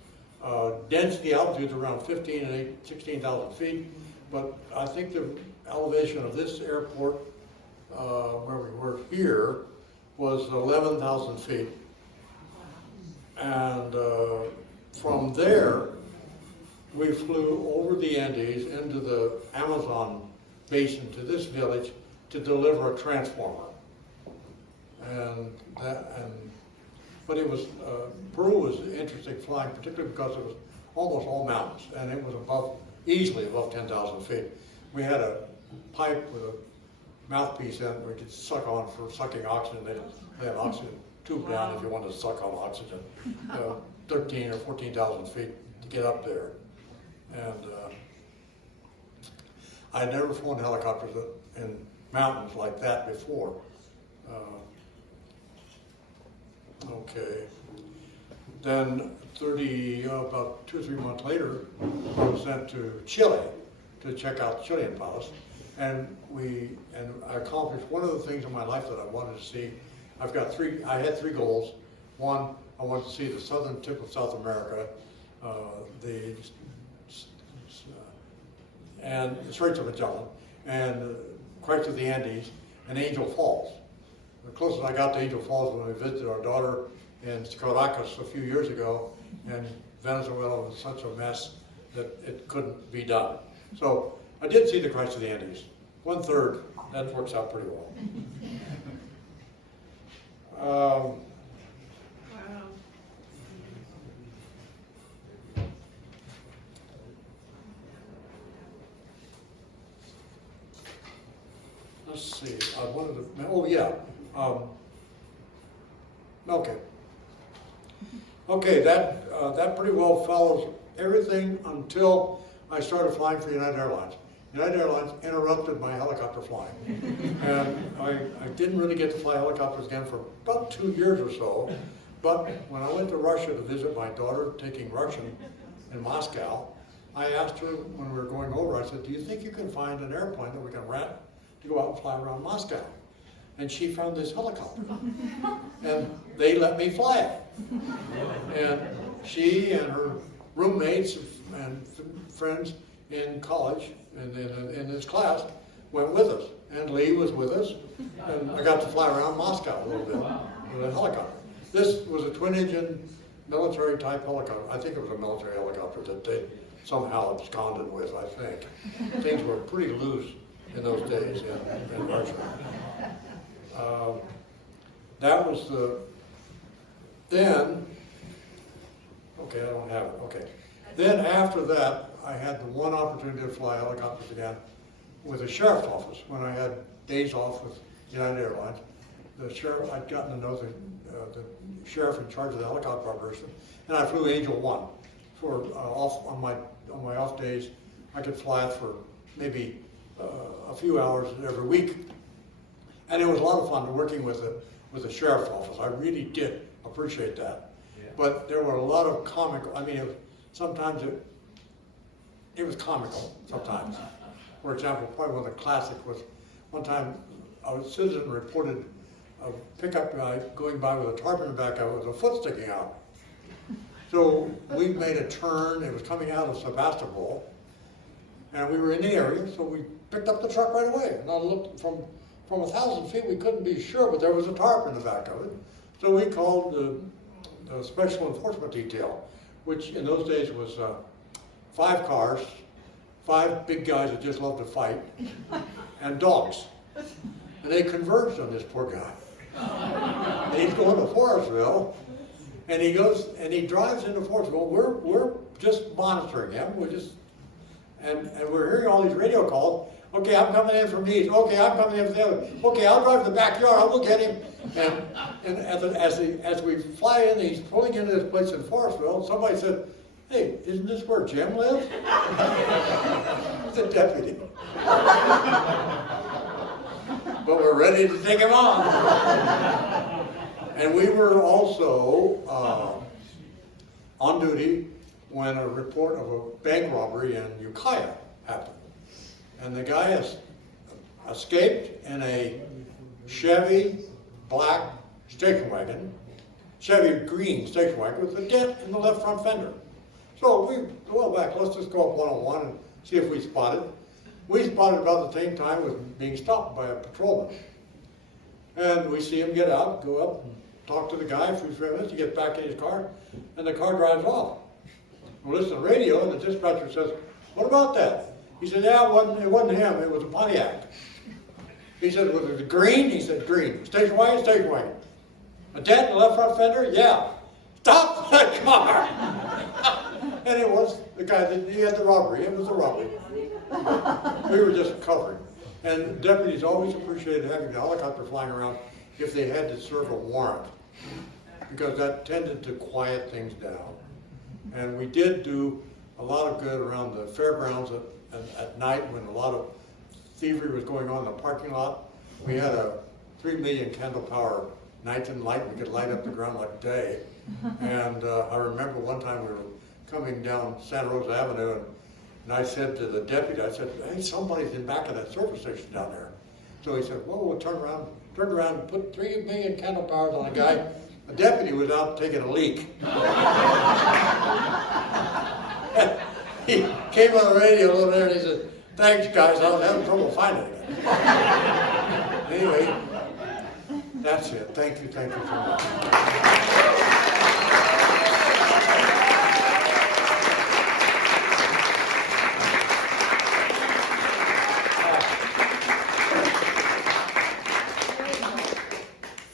Density altitude is around 16,000 feet, but I think the elevation of this airport, where we were here, was 11,000 feet. And from there, we flew over the Andes into the Amazon basin to this village to deliver a transformer. But it was, Peru was interesting flying, particularly because it was almost all mountains, and it was easily above 10,000 feet. We had a pipe with a mouthpiece in it we could suck on for sucking oxygen. They had an oxygen tube down if you wanted to suck on oxygen. 13 or 14,000 feet to get up there. And I had never flown helicopters in mountains like that before. Okay. Then about 2 or 3 months later, I was sent to Chile to check out the Chilean pilots. And I accomplished one of the things in my life that I wanted to see. I had 3 goals. One, I wanted to see the southern tip of South America, and the Straits of Magellan, and quite to the Andes, and Angel Falls. The closest I got to Angel Falls when we visited our daughter in Caracas a few years ago, and Venezuela was such a mess that it couldn't be done. So I did see the Christ of the Andes. 1/3, that works out pretty well. Wow. Let's see, I wanted to, oh yeah. Okay, that pretty well follows everything until I started flying for United Airlines. United Airlines interrupted my helicopter flying. And I didn't really get to fly helicopters again for about 2 years or so. But when I went to Russia to visit my daughter taking Russian in Moscow, I asked her when we were going over, I said, do you think you can find an airplane that we can rent to go out and fly around Moscow? And she found this helicopter. And they let me fly it. And she and her roommates and friends in college, in this class, went with us. And Lee was with us. And I got to fly around Moscow a little bit with a helicopter. This was a twin-engine military type helicopter. I think it was a military helicopter that they somehow absconded with, I think. Things were pretty loose in those days in Russia. That was then, okay, I don't have it, okay. Then after that, I had the one opportunity to fly helicopters again with the sheriff's office. When I had days off with United Airlines, the sheriff, I'd gotten to know the sheriff in charge of the helicopter operation, and I flew Angel 1 for on my off days. I could fly it for maybe a few hours every week, and it was a lot of fun working with the sheriff's office. I really did appreciate that. Yeah. But there were a lot of comical. I mean, sometimes it was comical. Sometimes, for example, probably one of the classic was one time a citizen reported a pickup guy going by with a tarp in the back of it with a foot sticking out. So we made a turn. It was coming out of Sebastopol, and we were in the area, so we picked up the truck right away. And I looked from 1,000 feet, we couldn't be sure, but there was a tarp in the back of it. So we called the Special Enforcement Detail, which in those days was 5 cars, 5 big guys that just loved to fight, and dogs. And they converged on this poor guy. And he's going to Forestville, and he goes and he drives into Forestville. We're just monitoring him. And we're hearing all these radio calls. Okay, I'm coming in from east. Okay, I'm coming in from the other. Okay, I'll drive to the backyard. I will get him. And as we fly in, he's pulling into this place in Forestville. Somebody said, "Hey, isn't this where Jim lives?" It's a deputy. But we're ready to take him on. And we were also on duty when a report of a bank robbery in Ukiah happened. And the guy has escaped in a Chevy black station wagon, Chevy green station wagon with a dent in the left front fender. So we go back, let's just go up 101 and see if we spot it. We spotted about the same time as being stopped by a patrolman. And we see him get out, go up, and talk to the guy for a few minutes. He gets back in his car, and the car drives off. We listen to the radio, and the dispatcher says, "What about that?" He said, "Yeah, it wasn't him, it was a Pontiac." He said, "Was it green?" He said, "Green." "Station wagon?" "Station wagon." "A dent in the left front fender?" "Yeah." "Stop that car!" And it was the guy that he had the robbery. It was a robbery. We were just covering. And deputies always appreciated having the helicopter flying around if they had to serve a warrant, because that tended to quiet things down. And we did do a lot of good around the fairgrounds at night when a lot of thievery was going on in the parking lot. We had a 3 million candle power nighttime light. We could light up the ground like day. And I remember one time we were coming down Santa Rosa Avenue, and I said to the deputy, I said, "Hey, somebody's in back of that service station down there." So he said, "Well, we'll turn around and put 3 million candle powers on a guy." The deputy was out taking a leak. He came on the radio a little bit and he said, "Thanks, guys, I was having trouble finding it." Anyway, that's it. Thank you so much.